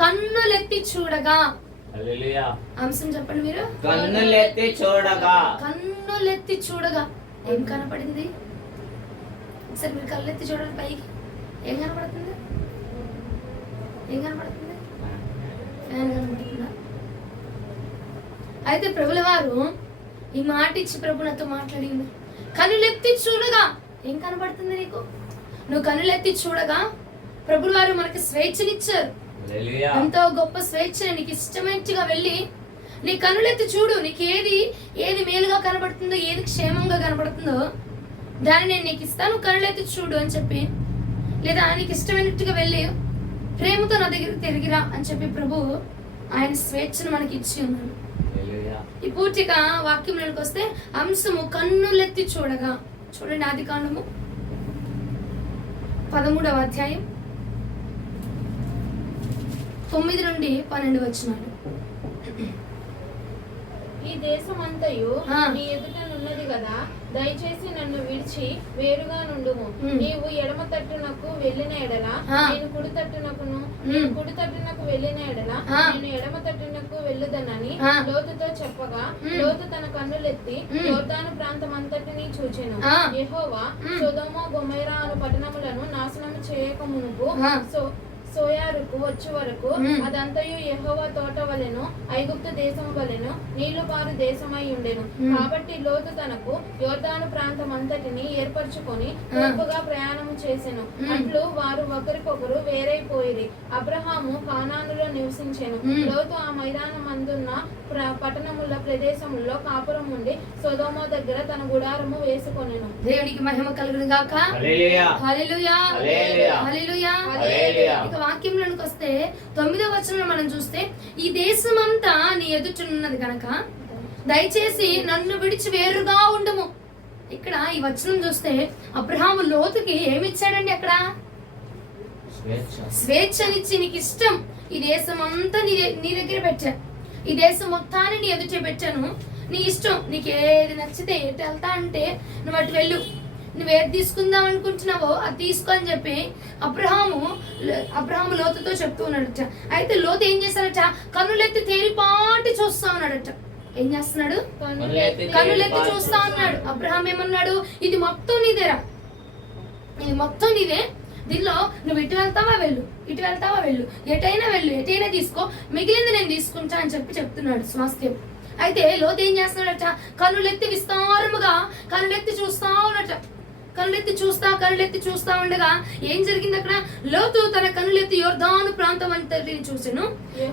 కన్నులెత్తి చూడగా. అంశం చెప్పండి మీరు. కన్నులెత్తి చూడగా. కన్నులెత్తి చూడగా ఏం కనపడింది? ఒకసారి మీరు కళ్ళెత్తి చూడండి పైకి. ఏం కనపడుతుంది? ఏం కనపడుతుంది? ఫ్యాన్ కనపడుతుందా? అయితే ప్రభుల వారు ఈ మాట ఇచ్చి ప్రభు నాతో మాట్లాడింది. కన్నులెత్తి చూడగా ఏం కనపడుతుంది నీకు? నువ్వు కన్నులెత్తి చూడగా ప్రభుల వారు మనకి స్వేచ్ఛనిచ్చారు. ఎంతో గొప్ప స్వేచ్ఛ. నీకు ఇష్టమైనట్టుగా వెళ్ళి నీ కన్నులెత్తి చూడు. నీకు ఏది మేలుగా కనబడుతుందో, ఏది క్షేమంగా కనబడుతుందో దాన్ని నేను నీకు ఇస్తాను, కన్నులెత్తి చూడు అని చెప్పి, లేదా నీకు ఇష్టమైనట్టుగా వెళ్ళి ప్రేమతో నా దగ్గరికి తిరిగిరా అని చెప్పి ప్రభు ఆయన స్వేచ్ఛను మనకి ఇచ్చి ఉన్నాడు. ఈ పూర్తిగా వాక్యంలోకి వస్తే అంశము కన్నులెత్తి చూడగా. చూడండి ఆదికాండము 13వ అధ్యాయం 9 నుండి 12 వచనాలు. ఈ దేశమంతయు నీ ఎదుటనున్నది కదా, దయచేసి నన్ను విడిచి వేరుగా నుండుము. నీవు ఎడమ తట్టునకు వెళ్ళిన ఎడల నేను కుడి తట్టునకును, నేను కుడి తట్టునకు వెళ్ళిన ఎడల నేను ఎడమ తట్టునకు వెళ్ళుదనని లోతుతో చెప్పగా, లోతు తన కన్నులెత్తి యోర్దాను ప్రాంతమంతటిని చూచెను. యెహోవా సొదొమ గొమొర్రా అను పట్టణములను నాశనము చేయక మునుపు సోయారుకు వచ్చే వరకు అదంతయు యెహోవా తోట వలెను ఐగుప్తు దేశము వలెను నీళ్లు పారు దేశమై ఉండెను. కాబట్టి లోతు తనకు యోర్దాను ప్రాంతం అంతటిని ఏర్పరచుకొని తూర్పుగా ప్రయాణము చేసెను. అట్లు వారు ఒకరికొకరు వేరైపోయిరి. అబ్రహాము కానానులో నివసించెను. లోతు ఆ మైదానం అందున్న పట్టణముల ప్రదేశములో కాపురం ఉండి సొదొమ దగ్గర తన గుడారము వేసుకొనెను. దేవునికి మహిమ కలుగును గాక. హల్లెలూయా, హల్లెలూయా, హల్లెలూయా, హల్లెలూయా. వాక్యంలోకి వస్తే 9వ వచనంలో మనం చూస్తే, ఈ దేశమంతా నీ ఎదుటనున్నది కనుక దయచేసి నన్ను విడిచి వేరుగా ఉండుము. ఇక్కడ ఈ వచనం చూస్తే అబ్రహాము లోతుకి ఏమిచ్చాడండి? అక్కడ స్వేచ్ఛనిచ్చి, నీకు ఇష్టం ఈ దేశం అంతా నీ దగ్గర పెట్టా, ఈ దేశం మొత్తాన్ని నీ ఎదుట పెట్టాను, నీ ఇష్టం, నీకు ఏది నచ్చితే ఎటు వెళ్తా అంటే నువ్వు అటు వెళ్ళు, నువ్వేది తీసుకుందాం అనుకుంటున్నావో అది తీసుకో అని చెప్పి అబ్రహాము లోతుతో చెప్తూ ఉన్నాడట. అయితే లోతు ఏం చేశాడట? కన్నులెత్తి తేరిపాటి చూస్తా ఉన్నాడట. ఏం చేస్తున్నాడు? కన్నులెత్తి చూస్తా ఉన్నాడు. అబ్రహాం ఏమన్నాడు? ఇది మొత్తం నీదేరా, ఇది మొత్తం నీదే, దీనిలో నువ్వు ఇటు వెళ్తావా వెళ్ళు, ఇటు వెళ్తావా వెళ్ళు, ఎటైనా వెళ్ళు, ఎటైనా తీసుకో, మిగిలింది నేను తీసుకుంటా అని చెప్పి చెప్తున్నాడు స్వాస్థ్యం. అయితే లోతు ఏం చేస్తున్నాడట? కన్నులెత్తి విస్తారముగా కన్నులెత్తి చూస్తా ఉన్నట. కన్నులెత్తి చూస్తా ఉండగా ఏం జరిగింది అక్కడ? లోతు తన కన్నులెత్తి యోర్దాను ప్రాంతం అంతటిని చూసెను.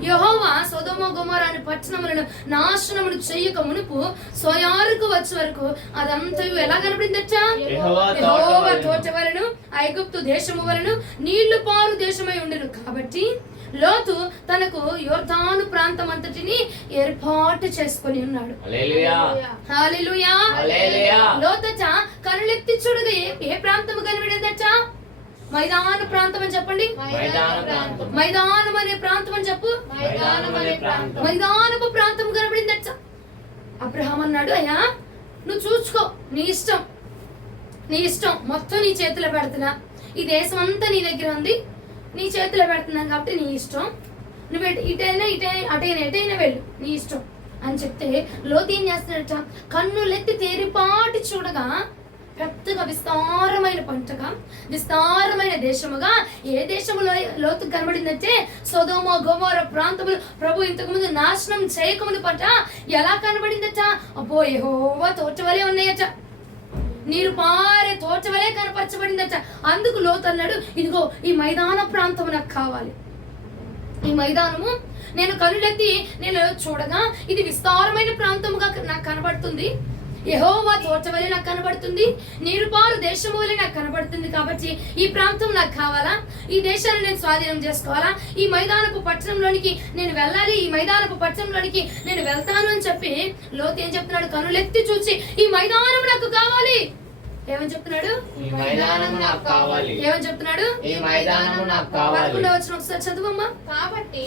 యెహోవా సొదొమ గొమొర్రా అనే పట్టణములను నాశనమును చెయ్యక మునుపు సోయారుకు వచ్చే వరకు అదంతా ఎలా కనబడిందట? యెహోవా తోట వలెను ఐగుప్తు దేశము వలెను నీళ్లు పారు దేశమై ఉండెను. కాబట్టి లోతు తనకు యోర్దాను ప్రాంతం అంతటిని ఏర్పాటు చేసుకొని ఉన్నాడు. హల్లెలూయా, లోతట కన్నులెత్తి చూడగా ఏ ప్రాంతం కనబడేదట? మైదాన ప్రాంతం అని చెప్పండి. మైదానం అనే ప్రాంతం అని చెప్పు. మైదానపు ప్రాంతం కనబడిందట. అబ్రహాం అన్నాడు, అయ్యా నువ్వు చూసుకో, నీ ఇష్టం మొత్తం నీ చేతిలో పెడుతున్నా, ఈ దేశం అంతా నీ దగ్గర ఉంది, నీ చేతిలో పెడుతున్నాను కాబట్టి నీ ఇష్టం, నువ్వు ఇటైనా ఎటైనా వెళ్ళు, నీ ఇష్టం అని చెప్తే లోతు ఏం చేస్తున్నాడట? కన్నులెత్తి తేరిపాటి చూడగా పెద్దగా విస్తారమైన పంటగా, విస్తారమైన దేశముగా, ఏ దేశములో లోతు కనబడిందంటే సొదొమ గొమొర్రా ప్రాంతములు ప్రభు ఇంతకు ముందు నాశనం చేయకముందు పట్ట ఎలా కనబడిందట? అబ్బో యెహోవా తోట వలె ఉన్నాయట, నీరు పారే తోట వలె కనపరచబడిందట. అందుకు లోతు అన్నాడు, ఇదిగో ఈ మైదాన ప్రాంతం నాకు కావాలి, ఈ మైదానము నేను కన్నులెత్తి నేను చూడగా ఇది విస్తారమైన ప్రాంతముగా నాకు కనబడుతుంది, యెహోవా తోట వలె నాకు కనబడుతుంది, నీరుపారు దేశము వలె నాకు కనబడుతుంది. కాబట్టి ఈ ప్రాంతం నాకు కావాలా, ఈ దేశాన్ని నేను స్వాధీనం చేసుకోవాలా, ఈ మైదానపు పట్టణంలోనికి నేను వెళ్ళాలి, ఈ మైదానపు పట్టణంలోనికి నేను వెళ్తాను అని చెప్పి లోతు ఏం చెప్తున్నాడు? కన్నులెత్తి చూసి ఈ మైదానం నాకు కావాలి. ఏమని చెప్తున్నాడు? ఏమని చెప్తున్నాడు? 11వ వచనం ఒకసారి చదువమ్మా.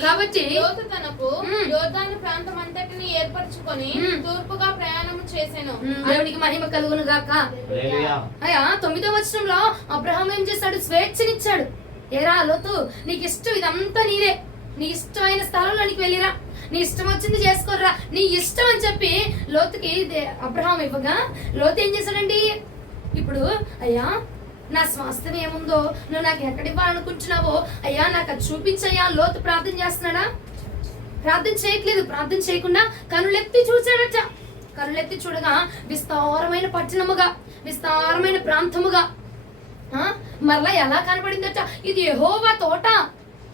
కాబట్టి లోతు తనకు యోర్దాను ప్రాంతం అంతటిని ఏర్పరచుకొని తూర్పుగా ప్రయాణం చేసెను. దేవునికి మహిమ కలుగును గాక. అయ్యా 9వ వచనంలో అబ్రహాం ఏం చేశాడు? స్వేచ్ఛనిచ్చాడు. ఏరా లోతు, నీకు ఇష్టం, ఇదంతా నీదే, నీ ఇష్టమైన స్థలంలోనికి వెళ్ళిరా, నీ ఇష్టం వచ్చింది చేసుకోరా, నీ ఇష్టం అని చెప్పి లోతుకి అబ్రహాం ఇవ్వగా లోతు ఏం చేశాడండి? ఇప్పుడు అయ్యా నా స్వాస్థ్యం ఏముందో నువ్వు నాకు ఎక్కడ ఇవ్వాలనుకుంటున్నావో అయ్యా నాకు అది చూపించయ్యా. లోతు ప్రార్థన చేస్తున్నాడా? ప్రార్థన చేయట్లేదు. ప్రార్థన చేయకుండా కనులెత్తి చూశాడట. కనులెత్తి చూడగా విస్తారమైన పట్టణముగా, విస్తారమైన ప్రాంతముగా మరలా ఎలా కనపడిందట? ఇది యెహోవా తోట,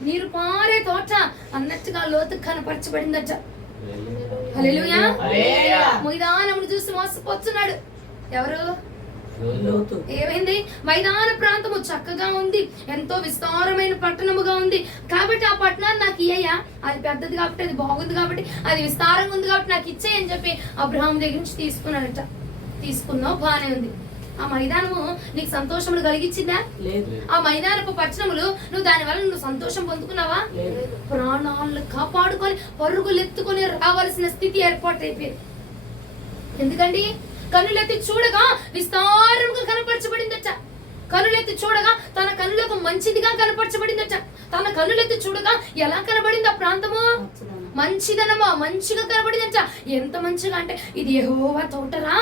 నీరు పారే తోట అన్నట్టుగా లోతుకు కనపరచబడిందట. హల్లెలూయా. మైదానమును చూసి మోసపోతున్నాడు. ఎవరు? ఏమైంది? మైదాన ప్రాంతము చక్కగా ఉంది, ఎంతో విస్తారమైన పట్టణముగా ఉంది కాబట్టి ఆ పట్టణాన్ని నాకు ఇయ్యా, అది పెద్దది కాబట్టి, అది బాగుంది కాబట్టి, అది విస్తారంగా ఉంది కాబట్టి నాకు ఇచ్చేయని చెప్పి అబ్రహాం దగ్గర నుంచి తీసుకున్నాడట. తీసుకున్నావు, బానే ఉంది. ఆ మైదానము నీకు సంతోషములు కలిగించిందా? ఆ మైదానపు పట్టణములు నువ్వు దాని వల్ల నువ్వు సంతోషం పొందుకున్నావా? ప్రాణాలను కాపాడుకొని పరుగులు ఎత్తుకొని రావాల్సిన స్థితి ఏర్పాటు అయిపోయింది. ఎందుకండి? కన్నులెత్తి చూడగా విస్తారంగా కనపరచబడిందట. కన్నులెత్తి చూడగా తన కన్నులకు మంచిదిగా కనపరచబడిందట. తన కన్నులెత్తి చూడగా ఎలా కనబడింది ఆ ప్రాంతము? మంచిదనమా, మంచిగా కనబడిందట. ఎంత మంచిగా అంటే ఇది యెహోవా తోటరా.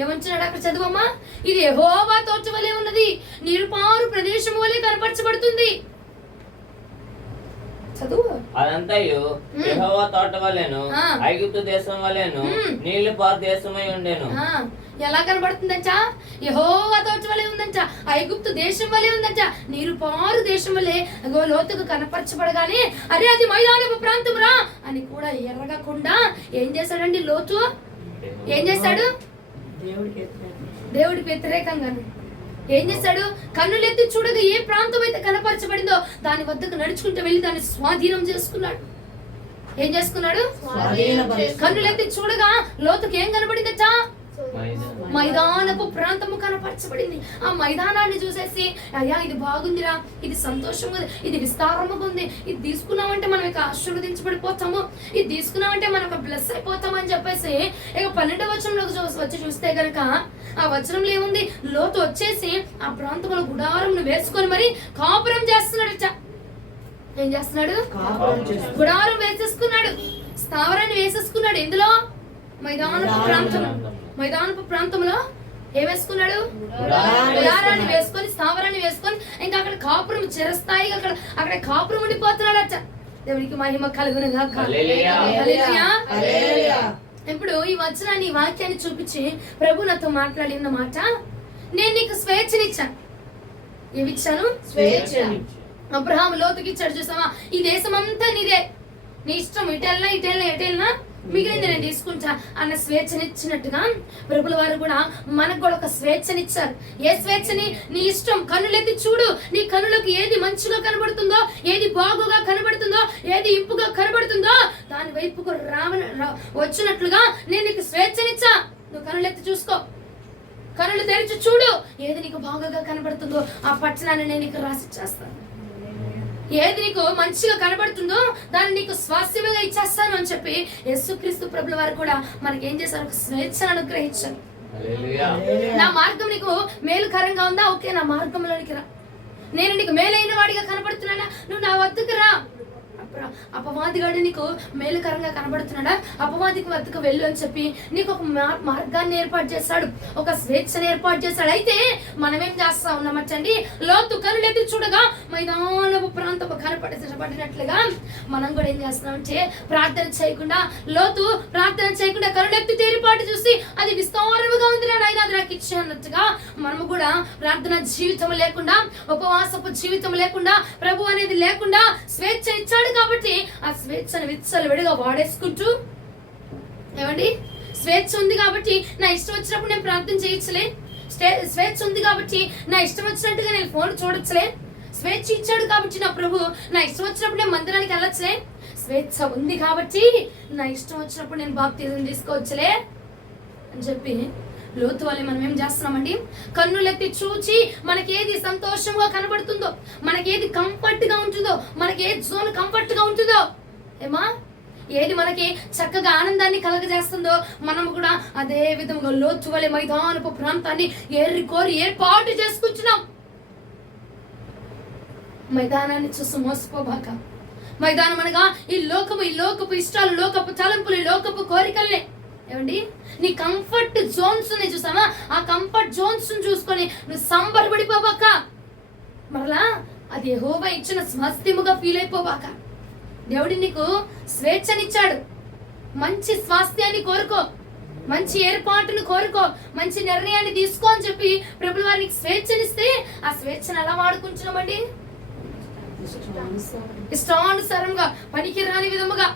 ఏమంటున్నాడు అక్కడ? చదువమ్మా. ఇది యెహోవా తోట వలె ఉన్నది, నీరుపారు ప్రదేశం వలె కనపరచబడుతుంది. చదువు. అదంతయు యెహోవా తోట వలెను, ఐగుప్తు దేశం వలెను, నీళ్లు పారు దేశమై ఉండెను. ఎలా కనబడుతుందంట? యెహోవా తోట వలె ఉందంట, ఐగుప్తు దేశం వలె ఉందంట, నీరు పారు దేశం వలె లోతుకు కనపరచబడగానే అరే అది మైదానపు ప్రాంతం రా అని కూడా ఎరగకుండా ఏం చేశాడండి లోతు? ఏం చేశాడు? దేవుడికి వ్యతిరేకంగా ఏం చేశాడు? కన్నులెత్తి చూడగా ఏ ప్రాంతం అయితే కనపరచబడిందో దాని వద్దకు నడుచుకుంటూ వెళ్ళి దాన్ని స్వాధీనం చేసుకున్నాడు. ఏం చేసుకున్నాడు? కన్నులెత్తి చూడగా లోతుకి ఏం కనబడిందట? మైదానపు ప్రాంతము కనపరచబడింది. ఆ మైదానాన్ని చూసేసి అయ్యా ఇది బాగుందిరా, ఇది సంతోషంగా ఉంది, ఇది విస్తారంగా ఉంది, ఇది తీసుకున్నామంటే మనం ఇక ఆశీర్వదించబడిపోతాము, ఇది తీసుకున్నామంటే మనం బ్లెస్ అయిపోతాము అని చెప్పేసి ఇక 12వ వచనంలోకి వచ్చి చూస్తే గనక ఆ వచనంలో ఏముంది? లోతు వచ్చేసి ఆ ప్రాంతంలో గుడారంను వేసుకొని మరి కాపురం చేస్తున్నాడు. ఏం చేస్తున్నాడు? గుడారం వేసేసుకున్నాడు, స్థావరాన్ని వేసేసుకున్నాడు. ఎందులో? మైదానపు ప్రాంతంలో ఏం వేసుకున్నాడు? గుడారాన్ని వేసుకొని, స్థావరాన్ని వేసుకొని ఇంకా అక్కడ కాపురం చిరస్థాయిగా అక్కడ కాపురం ఉండిపోతున్నాడట. దేవునికి మహిమ కలుగును గాక. హల్లెలూయా. ఇప్పుడు ఈ వచనాన్ని, ఈ వాక్యాన్ని చూపించి ప్రభు నాతో మాట్లాడిన మాట, నేను నీకు స్వేచ్ఛనిచ్చాను. ఏమిచ్చాను? స్వేచ్ఛ. అబ్రహాం లోతుకి ఇచ్చాడు. చూసావా? ఈ దేశం అంతా నీదే, నీ ఇష్టం, ఎటెళ్ళినా మిగిలింది నేను తీసుకుంటా అన్న స్వేచ్ఛనిచ్చినట్టుగా ప్రభుల వారు కూడా మనకు కూడా ఒక స్వేచ్ఛనిచ్చారు. ఏ స్వేచ్ఛని? నీ ఇష్టం, కన్నులెత్తి చూడు. నీ కన్నులకు ఏది మంచిగా కనబడుతుందో, ఏది బాగుగా కనబడుతుందో, ఏది ఇంపుగా కనబడుతుందో దాని వైపుకు వచ్చినట్లుగా నేను నీకు స్వేచ్ఛనిచ్చా. నువ్వు కన్నులెత్తి చూసుకో, కన్నులు తెరిచి చూడు. ఏది నీకు బాగుగా కనబడుతుందో ఆ పట్టణాన్ని నేను నీకు రాసిచ్చేస్తాను. ఏది నీకు మంచిగా కనబడుతుందో దాన్ని నీకు స్వాస్థ్యంగా ఇచ్చేస్తాను అని చెప్పి యేసుక్రీస్తు ప్రభుల వారు కూడా మనకి ఏం చేశారు? ఒక స్వేచ్ఛను అనుగ్రహించారు. నా మార్గం నీకు మేలుకరంగా ఉందా? ఓకే, నా మార్గంలోనికి రా. నేను నీకు మేలైన వాడిగా కనబడుతున్నానా? నువ్వు నా వద్దకు రా. అపవాదిగాడు నీకు మేలుకరంగా కనబడుతున్నాడా? అపవాదికి వద్దకు వెళ్ళు అని చెప్పి నీకు ఒక మార్గాన్ని ఏర్పాటు చేశాడు, ఒక స్వేచ్ఛను ఏర్పాటు చేశాడు. అయితే మనం ఏం చేస్తా ఉన్నామటండి? లోతు కనులెత్తి చూడగా మైదానపు ప్రాంతం కనపడినట్లుగా మనం కూడా ఏం చేస్తున్నామంటే ప్రార్థన చేయకుండా, లోతు ప్రార్థన చేయకుండా కనులెత్తి తేరిపాటు చూసి అది విస్తారముగా ఉంది నాయన, అది నాకు ఇచ్చే అన్నట్టుగా మనము కూడా ప్రార్థన జీవితం లేకుండా, ఉపవాసపు జీవితం లేకుండా, ప్రభు అనేది లేకుండా స్వేచ్ఛ ఇచ్చాడు కాబట్టి ఆ స్వేచ్ఛను విచ్చలవిడిగా వాడేసుకుంటూ, ఏమండి స్వేచ్ఛ ఉంది కాబట్టి నా ఇష్టం వచ్చినప్పుడు నేను ప్రార్థన చేయొచ్చులే, స్వేచ్ఛ ఉంది కాబట్టి నా ఇష్టం వచ్చినట్టుగా నేను ఫోన్ చూడొచ్చులే, స్వేచ్ఛ ఇచ్చాడు కాబట్టి నా ప్రభు నా ఇష్టం వచ్చినప్పుడు నేను మందిరానికి వెళ్ళొచ్చులే, స్వేచ్ఛ ఉంది కాబట్టి నా ఇష్టం వచ్చినప్పుడు నేను బాప్తిజం తీసుకోవచ్చులే అని చెప్పి లోతు వల్ల మనం ఏం చేస్తున్నామండి? కన్నులెత్తి చూచి మనకేది సంతోషంగా కనబడుతుందో, మనకేది కంఫర్ట్ గా ఉంటుందో, మనకి ఏ జోన్ కంఫర్ట్ గా ఉంటుందో, ఏమా ఏది మనకి చక్కగా ఆనందాన్ని కలగజేస్తుందో మనం కూడా అదే విధంగా లోతు వలె మైదానపు ప్రాంతాన్ని కోరి ఏర్పాటు చేసుకుంటున్నాం. మైదానాన్ని చూసి మోసపోబాక, మైదానం అనగా ఈ లోకపు ఇష్టాలు, లోకపు తలంపులు, ఈ లోకపు కోరికల్ని. ఏమండి, నీ కంఫర్ట్ జోన్స్ ని చూసావా? ఆ కంఫర్ట్ జోన్స్ చూసుకొని నువ్వు సంబరపడిపోవాక, మరలా అది యెహోవా ఇచ్చిన స్వాస్థ్యముగా ఫీల్ అయిపోవాక. దేవుడి నీకు స్వేచ్ఛనిచ్చాడు. మంచి స్వాస్థ్యాన్ని కోరుకో, మంచి ఏర్పాటును కోరుకో, మంచి నిర్ణయాన్ని తీసుకో అని చెప్పి ప్రభుల వారికి స్వేచ్ఛనిస్తే ఆ స్వేచ్ఛను ఎలా వాడుకుంటున్నామండి? ఇష్టానుసారంగా, పనికి రాని విధముగా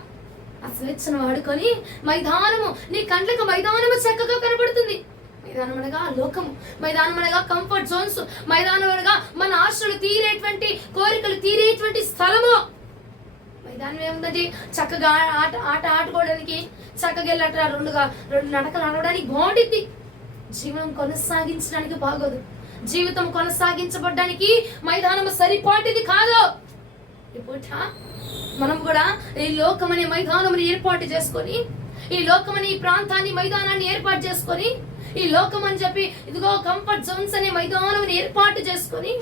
ఆ స్వేచ్ఛను వాడుకొని మైదానము, నీ కంట్లకు మైదానము చక్కగా కనబడుతుంది. మైదానం అనగా లోకము, మైదానం అనగా కంఫర్ట్ జోన్స్, మైదానం అనగా మన ఆశలు తీరేటువంటి, కోరికలు తీరేటువంటి స్థలము. మైదానం ఏముందండి? చక్కగా ఆట ఆడుకోవడానికి, చక్కగా వెళ్ళట రెండు నడకలు ఆడడానికి బాగుంటుంది. జీవనం కొనసాగించడానికి బాగోదు. జీవితం కొనసాగించబడ్డానికి మైదానం సరిపాటిది కాదు. ఇప్పుడు మనం కూడా ఈ లోకమనే మైదానముని ఏర్పాటు చేసుకొని, ఈ లోకమనే ఈ ప్రాంతాన్ని, మైదానాన్ని ఏర్పాటు చేసుకొని, ఈ లోకం అని చెప్పి ఇదిగో కంఫర్ట్ జోన్స్ అనే మైదానం ఏర్పాటు చేసుకొని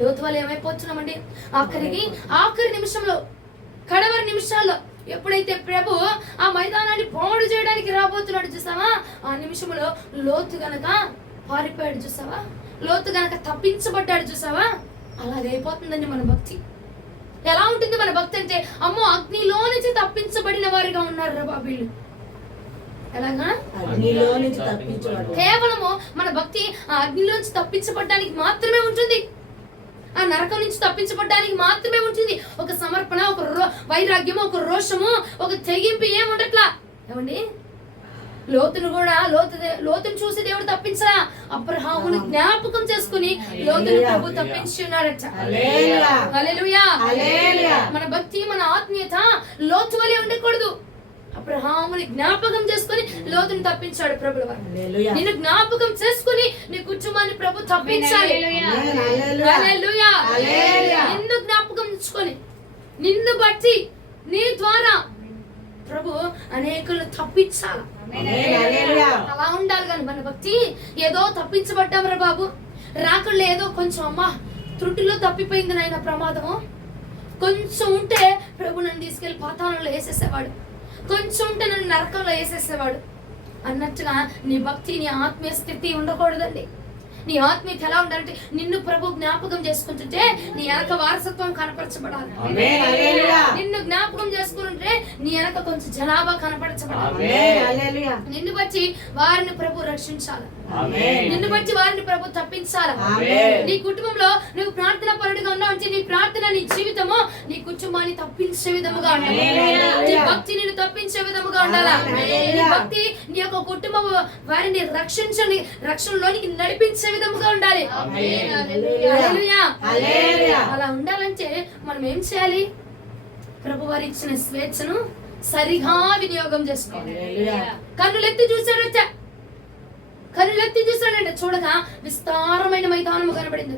లోతు వల్ల ఏమైపోతున్నామండి? ఆఖరి నిమిషంలో, కడవరి నిమిషాల్లో ఎప్పుడైతే ప్రభు ఆ మైదానాన్ని పాడు చేయడానికి రాబోతున్నాడు చూసావా, ఆ నిమిషంలో లోతు గనక పారిపోయాడు చూసావా, లోతు గనక తప్పించబడ్డాడు చూసావా. అలాగైపోతుందండి మన భక్తి. ఎలా ఉంటుంది మన భక్తి అంటే, అమ్మో అగ్నిలో నుంచి తప్పించబడిన వారిగా ఉన్నారు రా బాబీళ్ళు. ఎలాగా? కేవలము మన భక్తి ఆ అగ్నిలోంచి తప్పించబడ్డానికి మాత్రమే ఉంటుంది. ఆ నరకం నుంచి తప్పించబడ్డానికి మాత్రమే ఉంటుంది. ఒక సమర్పణ, ఒక వైరాగ్యము, ఒక రోషము, ఒక తెగింపు ఏముండట్లా. ఏమండి, లోతును చూసి దేవుడు తప్పించా. అబ్రహామును జ్ఞాపకం చేసుకుని లోతును ప్రభు తప్పించి ఉన్నాడట. హల్లెలూయా. మన భక్తి, మన ఆత్మీయత లోతు వలె ఉండకూడదు. అబ్రహాముని జ్ఞాపకం చేసుకుని లోతుని తప్పించాడు ప్రభుల వారు. నిన్ను జ్ఞాపకం చేసుకుని నీ కుటుంబాన్ని ప్రభు తప్పించాలి. హల్లెలూయా. నిన్ను జ్ఞాపకం ఉంచుకొని, నిన్ను బట్టి, నీ ద్వారా ప్రభు అనేకులను తప్పించాలి. అలా ఉండాలి. కానీ మన భక్తి ఏదో తప్పించబడ్డాం రా బాబు, రాకుండా ఏదో కొంచెం అమ్మా త్రుటిలో తప్పిపోయింది నాయన ప్రమాదము, కొంచెం ఉంటే ప్రభు నన్ను తీసుకెళ్లి పాతాళంలో వేసేసేవాడు, కొంచెం ఉంటే నన్ను నరకంలో వేసేసేవాడు అన్నట్టుగా నీ భక్తి, నీ ఆత్మీయ స్థితి ఉండకూడదండి. నీ ఆత్మీయత ఎలా ఉండాలంటే, నిన్ను ప్రభు జ్ఞాపకం చేసుకుంటుంటే నీ వెనక వారసత్వం కనపరచబడాలి. నిన్ను జ్ఞాపకం చేసుకుంటే నీ వెనక కొంచెం జనాభా కనపరచబడాలి. నిన్ను బట్టి వారిని ప్రభు రక్షించాలి. నిన్ను బట్టి వారిని ప్రభు తప్పించాలి. నీ కుటుంబంలో నువ్వు ప్రార్థన పరుడుగా ఉన్నావు, నీ ప్రార్థన, నీ జీవితము నీ కుటుంబాన్ని తప్పించే విధముగా ఉండాలి. నీ భక్తి నిన్ను తప్పించే విధముగా ఉండాలా. నీ భక్తి నీ యొక్క కుటుంబం వారిని రక్షణలోనికి నడిపించే విధముగా ఉండాలి. అలా ఉండాలంటే మనం ఏం చేయాలి? ప్రభు వారి ఇచ్చిన స్వేచ్ఛను సరిగా వినియోగం చేసుకోవాలి. కన్నులెత్తి చూశాడంటే చూడగా విస్తారమైన మైదానము కనబడింది.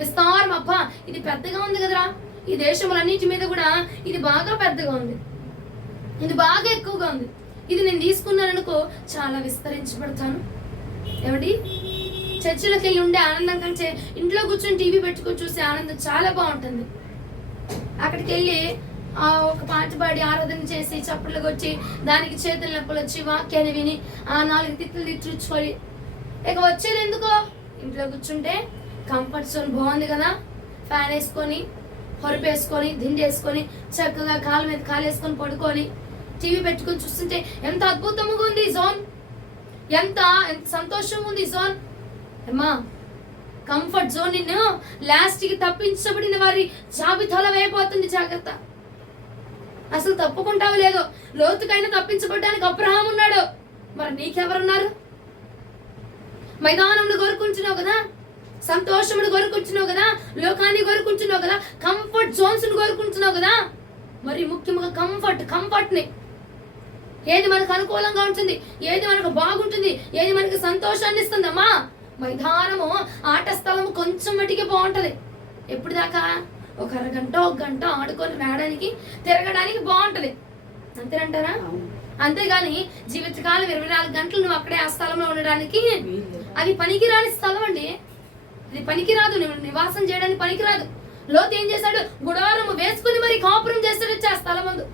విస్తారం, అబ్బా ఇది పెద్దగా ఉంది కదరా, ఈ దేశములన్నిటి మీద కూడా ఇది బాగా పెద్దగా ఉంది, ఇది బాగా ఎక్కువగా ఉంది, ఇది నేను తీసుకున్నాను అనుకో చాలా విస్తరించబడతాను. ఏమండి, చర్చిలోకి వెళ్ళి ఉండే ఆనందం కంటే ఇంట్లో కూర్చొని టీవీ పెట్టుకొని చూసే ఆనందం చాలా బాగుంటుంది. అక్కడికి వెళ్ళి ఒక పాట పాడి ఆరాధన చేసి చప్పట్లు కొట్టి దానికి చేతుల నొప్పులు వచ్చి వాక్యాన్ని విని ఆ 4 తిట్లు తిట్టుకొని ఇక వచ్చేది ఎందుకో? ఇంట్లో కూర్చుంటే కంఫర్ట్ జోన్ బాగుంది కదా, ఫ్యాన్ వేసుకొని, హొరిపేసుకొని, దిండి వేసుకొని, చక్కగా కాలు మీద కాలు వేసుకొని పడుకొని టీవీ పెట్టుకొని చూస్తుంటే ఎంత అద్భుతంగా ఉంది ఈ జోన్, ఎంత సంతోషంగా ఉంది ఈ జోన్. అమ్మా, కంఫర్ట్ జోన్ నిన్ను లాస్ట్ కి తప్పించబడిన వారి జాబితాలో వేయబోతుంది. జాగ్రత్త. అసలు తప్పుకుంటావు లేదో, లోతుకైనా తప్పించబడ్డానికి అబ్రహాం ఉన్నాడు, మరి నీకెవరున్నారు? మైదానంలో కోరుకుంటున్నావు కదా, సంతోషమును కోరుకుంటున్నావు కదా, లోకాన్ని కోరుకుంటున్నావు కదా, కంఫర్ట్ జోన్స్ కోరుకుంటున్నావు కదా. మరి ముఖ్యంగా కంఫర్ట్ ని, ఏది మనకు అనుకూలంగా ఉంటుంది, ఏది మనకు బాగుంటుంది, ఏది మనకు సంతోషాన్ని ఇస్తుందమ్మా. మైదానము, ఆట స్థలము కొంచెం మటుకే బాగుంటది. ఎప్పుడు దాకా? ఒక అరగంట, ఒక గంట ఆడుకొని రావడానికి, తిరగడానికి బాగుంటది, అంతేనంటారా? అంతేగాని జీవితకాలం 24 గంటలు నువ్వు అక్కడే ఆ స్థలంలో ఉండడానికి అది పనికిరాని స్థలం అండి. అది పనికిరాదు, నువ్వు నివాసం చేయడానికి పనికిరాదు. లోతు ఏం చేశాడు? గుడారము వేసుకుని మరి కాపురం చేస్తాడు ఆ స్థలం ముందు.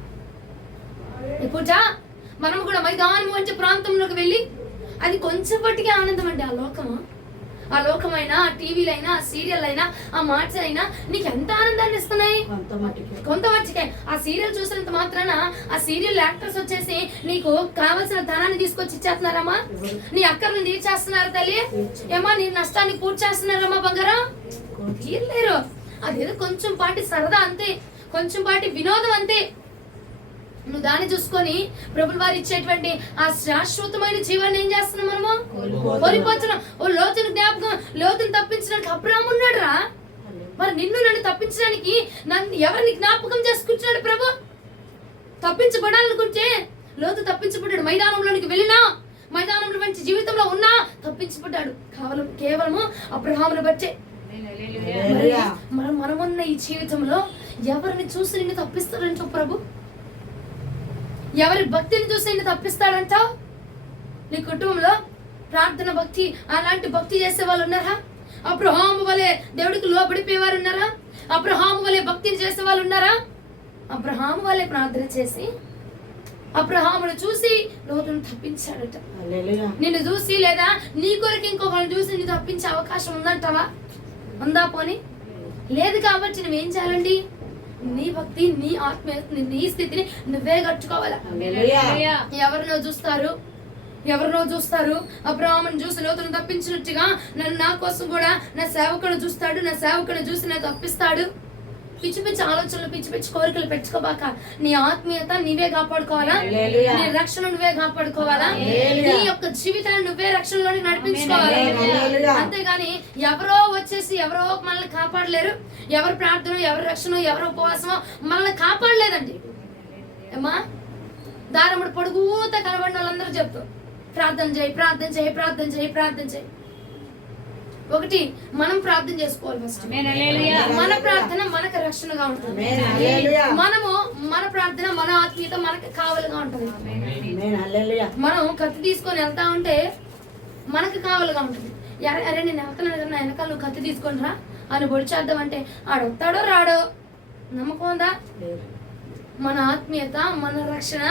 ఇప్పుడు మనం కూడా మైదానం వంటి ప్రాంతంలోకి వెళ్ళి, అది కొంచెం పట్టికే ఆనందం అండి. ఆ లోకమైనా, ఆ టీవీలైనా, ఆ సీరియల్ అయినా, ఆ మాటలు అయినా నీకు ఎంత ఆనందాన్ని ఇస్తున్నాయి? కొంత మట్టికే. ఆ సీరియల్ చూసినంత మాత్రాన ఆ సీరియల్ యాక్టర్స్ వచ్చేసి నీకు కావలసిన ధనాన్ని తీసుకొచ్చి ఇచ్చేస్తున్నారమ్మా? నీ అక్కర్ని తీర్చేస్తున్నారు తల్లి? ఏమా నీ నష్టాన్ని పూర్తి చేస్తున్నారమ్మా బంగారం? తీరలేరు. అదేదో కొంచెం పాటి సరదా అంతే, కొంచెం పాటి వినోదం అంతే. నువ్వు దాన్ని చూసుకొని ప్రభులు వారు ఇచ్చేటువంటి ఆ శాశ్వతమైన జీవాన్ని ఏం చేస్తున్నాం మనము? కోల్పోతున్నాం. ఓ లోతును జ్ఞాపకం, లోతును తప్పించడానికి అబ్రాహాము ఉన్నాడు రా. మరి నన్ను తప్పించడానికి ఎవరిని జ్ఞాపకం చేసుకుంటున్నాడు ప్రభు? తప్పించబడాలనుకుంటే లోతు తప్పించబడ్డాడు. మైదానంలోనికి వెళ్ళినా, మైదానంలో మంచి జీవితంలో ఉన్నా తప్పించబడ్డాడు కేవలము అబ్రహామును బట్టే. మనమున్న ఈ జీవితంలో ఎవరిని చూసి నిన్ను తప్పిస్తాడంటావు ప్రభు? ఎవరి భక్తిని చూసి నిన్ను తప్పిస్తాడంటావు? నీ కుటుంబంలో ప్రార్థన భక్తి, అలాంటి భక్తి చేసే వాళ్ళు ఉన్నారా? అబ్రహాము వలె దేవుడికి లోబడిపోయేవారు ఉన్నారా? అబ్రహాము వలె భక్తిని చేసే వాళ్ళు ఉన్నారా? అబ్రహాము వలె ప్రార్థన చేసి అబ్రహామును చూసి లోతును తప్పించాడట. నిన్ను చూసి లేదా నీ కొరకు ఇంకొకరిని చూసి నిన్ను తప్పించే అవకాశం ఉందంటావా? ఉందా? పోనీ లేదు. కాబట్టి నువ్వేం చేయాలండి? నీ భక్తి, నీ ఆత్మ, నీ స్థితిని నువ్వే కట్టుకోవాలా. ఎవరినో చూస్తారు. అబ్రహామును చూసి లోతును తప్పించినట్టుగా నా కోసం కూడా నా సేవకుని చూస్తాడు, నా సేవకుని చూసి నా తప్పిస్తాడు. పిచ్చి పిచ్చి ఆలోచనలు, పిచ్చి పిచ్చి కోరికలు పెట్టుకోబాక. నీ ఆత్మీయత నీవే కాపాడుకోవాలా, నీ రక్షణ నువ్వే కాపాడుకోవాలా, నీ యొక్క జీవితాన్ని నువ్వే రక్షణలోని నడిపించుకోవాలా. అంతేగాని ఎవరో వచ్చేసి ఎవరో మనల్ని కాపాడలేరు. ఎవరి ప్రార్థన, ఎవరి రక్షణ, ఎవరి ఉపవాసమో మనల్ని కాపాడలేదండి. ఏమా దారముడు పొడుగుత కనబడిన వాళ్ళందరూ చెప్తారు ప్రార్థన చేయి, ప్రార్థన చేయి, ప్రార్థన చేయి, ప్రార్థన చేయి. ఒకటి మనం ప్రార్థన చేసుకోవాలి ఫస్ట్. మన ప్రార్థన మనకు రక్షణగా ఉంటుంది. మనము మన ప్రార్థన, మన ఆత్మీయత మనకు కావలిగా ఉంటుంది. మనం కత్తి తీసుకొని వెళ్తా ఉంటే మనకు కావలిగా ఉంటుంది. అరే నేను వెళ్తున్నాను కదా, నా వెనకాల నువ్వు కత్తి తీసుకొని రా అని పొడిచేద్దాం అంటే ఆడొస్తాడో రాడో నమ్మకం ఉందా? మన ఆత్మీయత, మన రక్షణ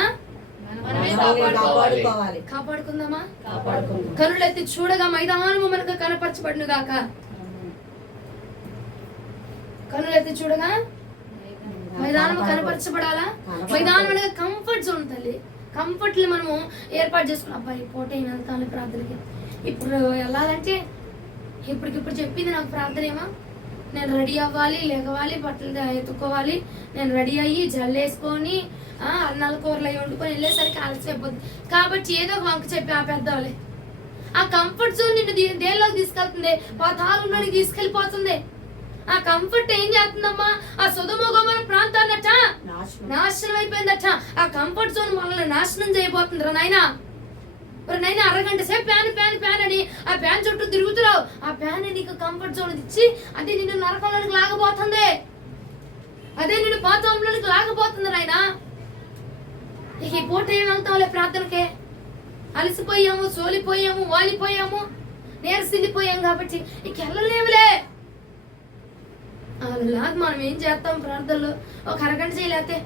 కాపాడుకుందామా? కనులెత్తి చూడగా మైదానము మనకు కనపరచబడును గాక. కనులెత్తి చూడగా మైదానము కనపరచబడాలా? మైదానం అనగా కంఫర్ట్ జోన్ తల్లి. కంఫర్ట్ మనము ఏర్పాటు చేసుకున్నాం. అబ్బాయి పోటీ వెళ్తాను ప్రార్థనకి. ఇప్పుడు వెళ్ళాలంటే ఇప్పటికిప్పుడు చెప్పింది నాకు ప్రార్థన ఏమో, నేను రెడీ అవ్వాలి, లేవాలి, బట్టలు ఎత్తుకోవాలి, నేను రెడీ అయ్యి జల్లేసుకొని అన్నాల కూరలు అవి వండుకొని వెళ్ళేసరికి ఆలస్యమైపోతుంది. కాబట్టి ఏదో ఒక వంక చెప్పి ఆపేద్దాంలే. ఆ కంఫర్ట్ జోన్ నిన్ను దేనిలోకి తీసుకెళ్తుంది? పాతాళంలోకి తీసుకెళ్ళిపోతుంది. ఆ కంఫర్ట్ ఏం చేస్తుందమ్మా? ఆ సొదొమ గొమొర్రా ప్రాంతాన్నట నాశనం అయిపోయిందట. ఆ కంఫర్ట్ జోన్ మనల్ని నాశనం చేయబోతుందిరా నాయనా. నైనా అరగంట సేపు ప్యాన్ అని ఆ ప్యాన్ చుట్టూ తిరుగుతున్నావు. ఆ ప్యాన్ నీకు కంఫర్ట్ జోన్ ఇచ్చి అదే నిన్ను నరకంలోనికి లాగబోతుంది. అదే నిన్ను పాతాళంలోనికి లాగబోతుంది నాయనా. ఇక ఈ పూట ఏం వెళ్తావులే ప్రార్థనకే? అలసిపోయాము, సోలిపోయాము, వాలిపోయాము, నేరసిల్లిపోయాం కాబట్టి ఇక వెళ్ళలేవులే. అలాగ మనం ఏం చేస్తాం ప్రార్థనలో? ఒక అరగంట చేయలేతే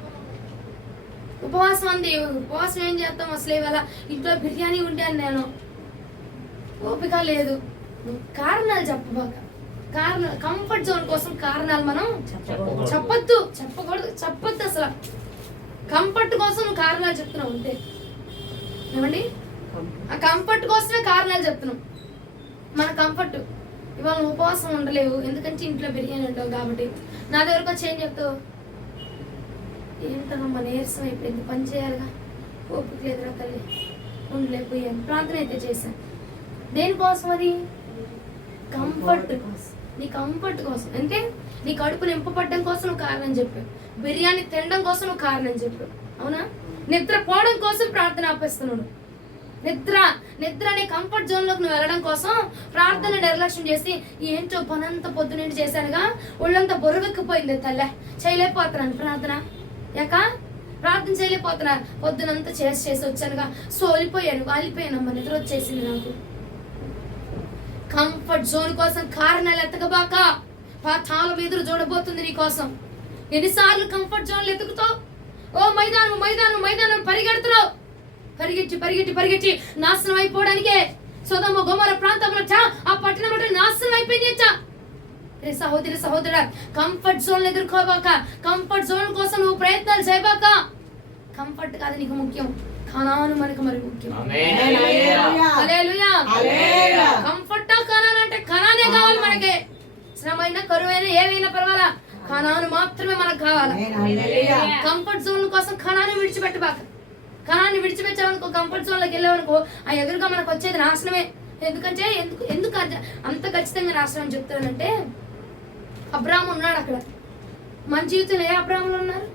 ఉపవాసం అంది. ఉపవాసం ఏం చేస్తాం? అసలు ఇవాళ ఇంట్లో బిర్యానీ ఉంటాను నేను, ఓపిక లేదు. కారణాలు చెప్పబాక. కారణాలు కంఫర్ట్ జోన్ కోసం కారణాలు మనం చెప్పొద్దు అసలు. కంఫర్ట్ కోసం నువ్వు కారణాలు చెప్తున్నావు అంతే. ఏమండి? ఆ కంఫర్ట్ కోసమే కారణాలు చెప్తున్నావు. మన కంఫర్ట్ ఇవాళ ఉపవాసం ఉండలేవు ఎందుకంటే ఇంట్లో బిర్యానీ ఉంటావు కాబట్టి. నా దగ్గరకు వచ్చి ఏం చెప్తావు? ఏంటమ్మా నీరసం అయిపోయింది, పని చేయాలిగా, ఓపిక లేదురా తల్లి, ఉండలేకపోయాను. ప్రార్థన అయితే చేశాను. దేనికోసం? అది కంఫర్ట్ కోసం. నీ కంఫర్ట్ కోసం అంటే నీ కడుపు నింపబడడం కోసం నువ్వు కారణం చెప్పావు. బిర్యానీ తినడం కోసం నువ్వు కారణం చెప్పావు. అవునా? నిద్ర పోవడం కోసం ప్రార్థన ఆపేస్తున్నాడు. నిద్ర అనే కంఫర్ట్ జోన్ లోకి నువ్వు వెళ్ళడం కోసం ప్రార్థన నిర్లక్ష్యం చేసి ఏంటో పనంతా పొద్దునేంటి చేశానుగా, ఒళ్ళంతా బొరుగెక్కిపోయింది తల్లే, చేయలేకపోతున్నాను ప్రార్థన. ప్రార్థన చేయలేకపోతున్నా, పొద్దునంతా చేసి వచ్చానుగా, సోలిపోయాను, వాలిపోయానమ్మా, నిద్ర వచ్చేసింది నాకు. కంఫర్ట్ జోన్ కోసం కారణాలు ఎత్తకబాక. పాతాళం ఎదురు చూడబోతుంది నీ కోసం. ఎన్నిసార్లు కంఫర్ట్ జోన్లు ఎదుగుతావు? ఓ మైదానం మైదానం మైదానం పరిగెడుతున్నావు. పరిగెట్టి పరిగెట్టి పరిగెట్టి నాశనం అయిపోవడానికే. సొదొమ గొమొర్రా ప్రాంతంలో ఆ పట్టణం నాశనం అయిపోయింది. సహోదరి సహోదరుడా, కంఫర్ట్ జోన్ ఎదుర్కోబాక. కంఫర్ట్ జోన్ కోసం నువ్వు ప్రయత్నాలు చేయబాక. కంఫర్ట్ కాదు నీకు ముఖ్యం, కనాను మనకు మరి ముఖ్యం. హల్లెలూయా. కంఫర్ట్ కనాన్ అంటే కనానే కావాలి మనకి. శ్రమైనా కరువైనా ఏమైనా పర్వాలా, కనాను మాత్రమే మనకు కావాలి. కంఫర్ట్ జోన్ కోసం కనాన్ని విడిచిపెట్టబాక. కనాన్ని విడిచిపెట్టామనుకో, కంఫర్ట్ జోన్ లోకి వెళ్ళామనుకో, ఆ ఎదురుగా మనకు వచ్చేది నాశనమే. ఎందుకంటే ఎందుకు అంత ఖచ్చితంగా నాశనం అని చెప్తానంటే, అబ్రాహాము ఉన్నాడు అక్కడ. మన జీవితంలో ఏ అబ్రాహాములు ఉన్నారు?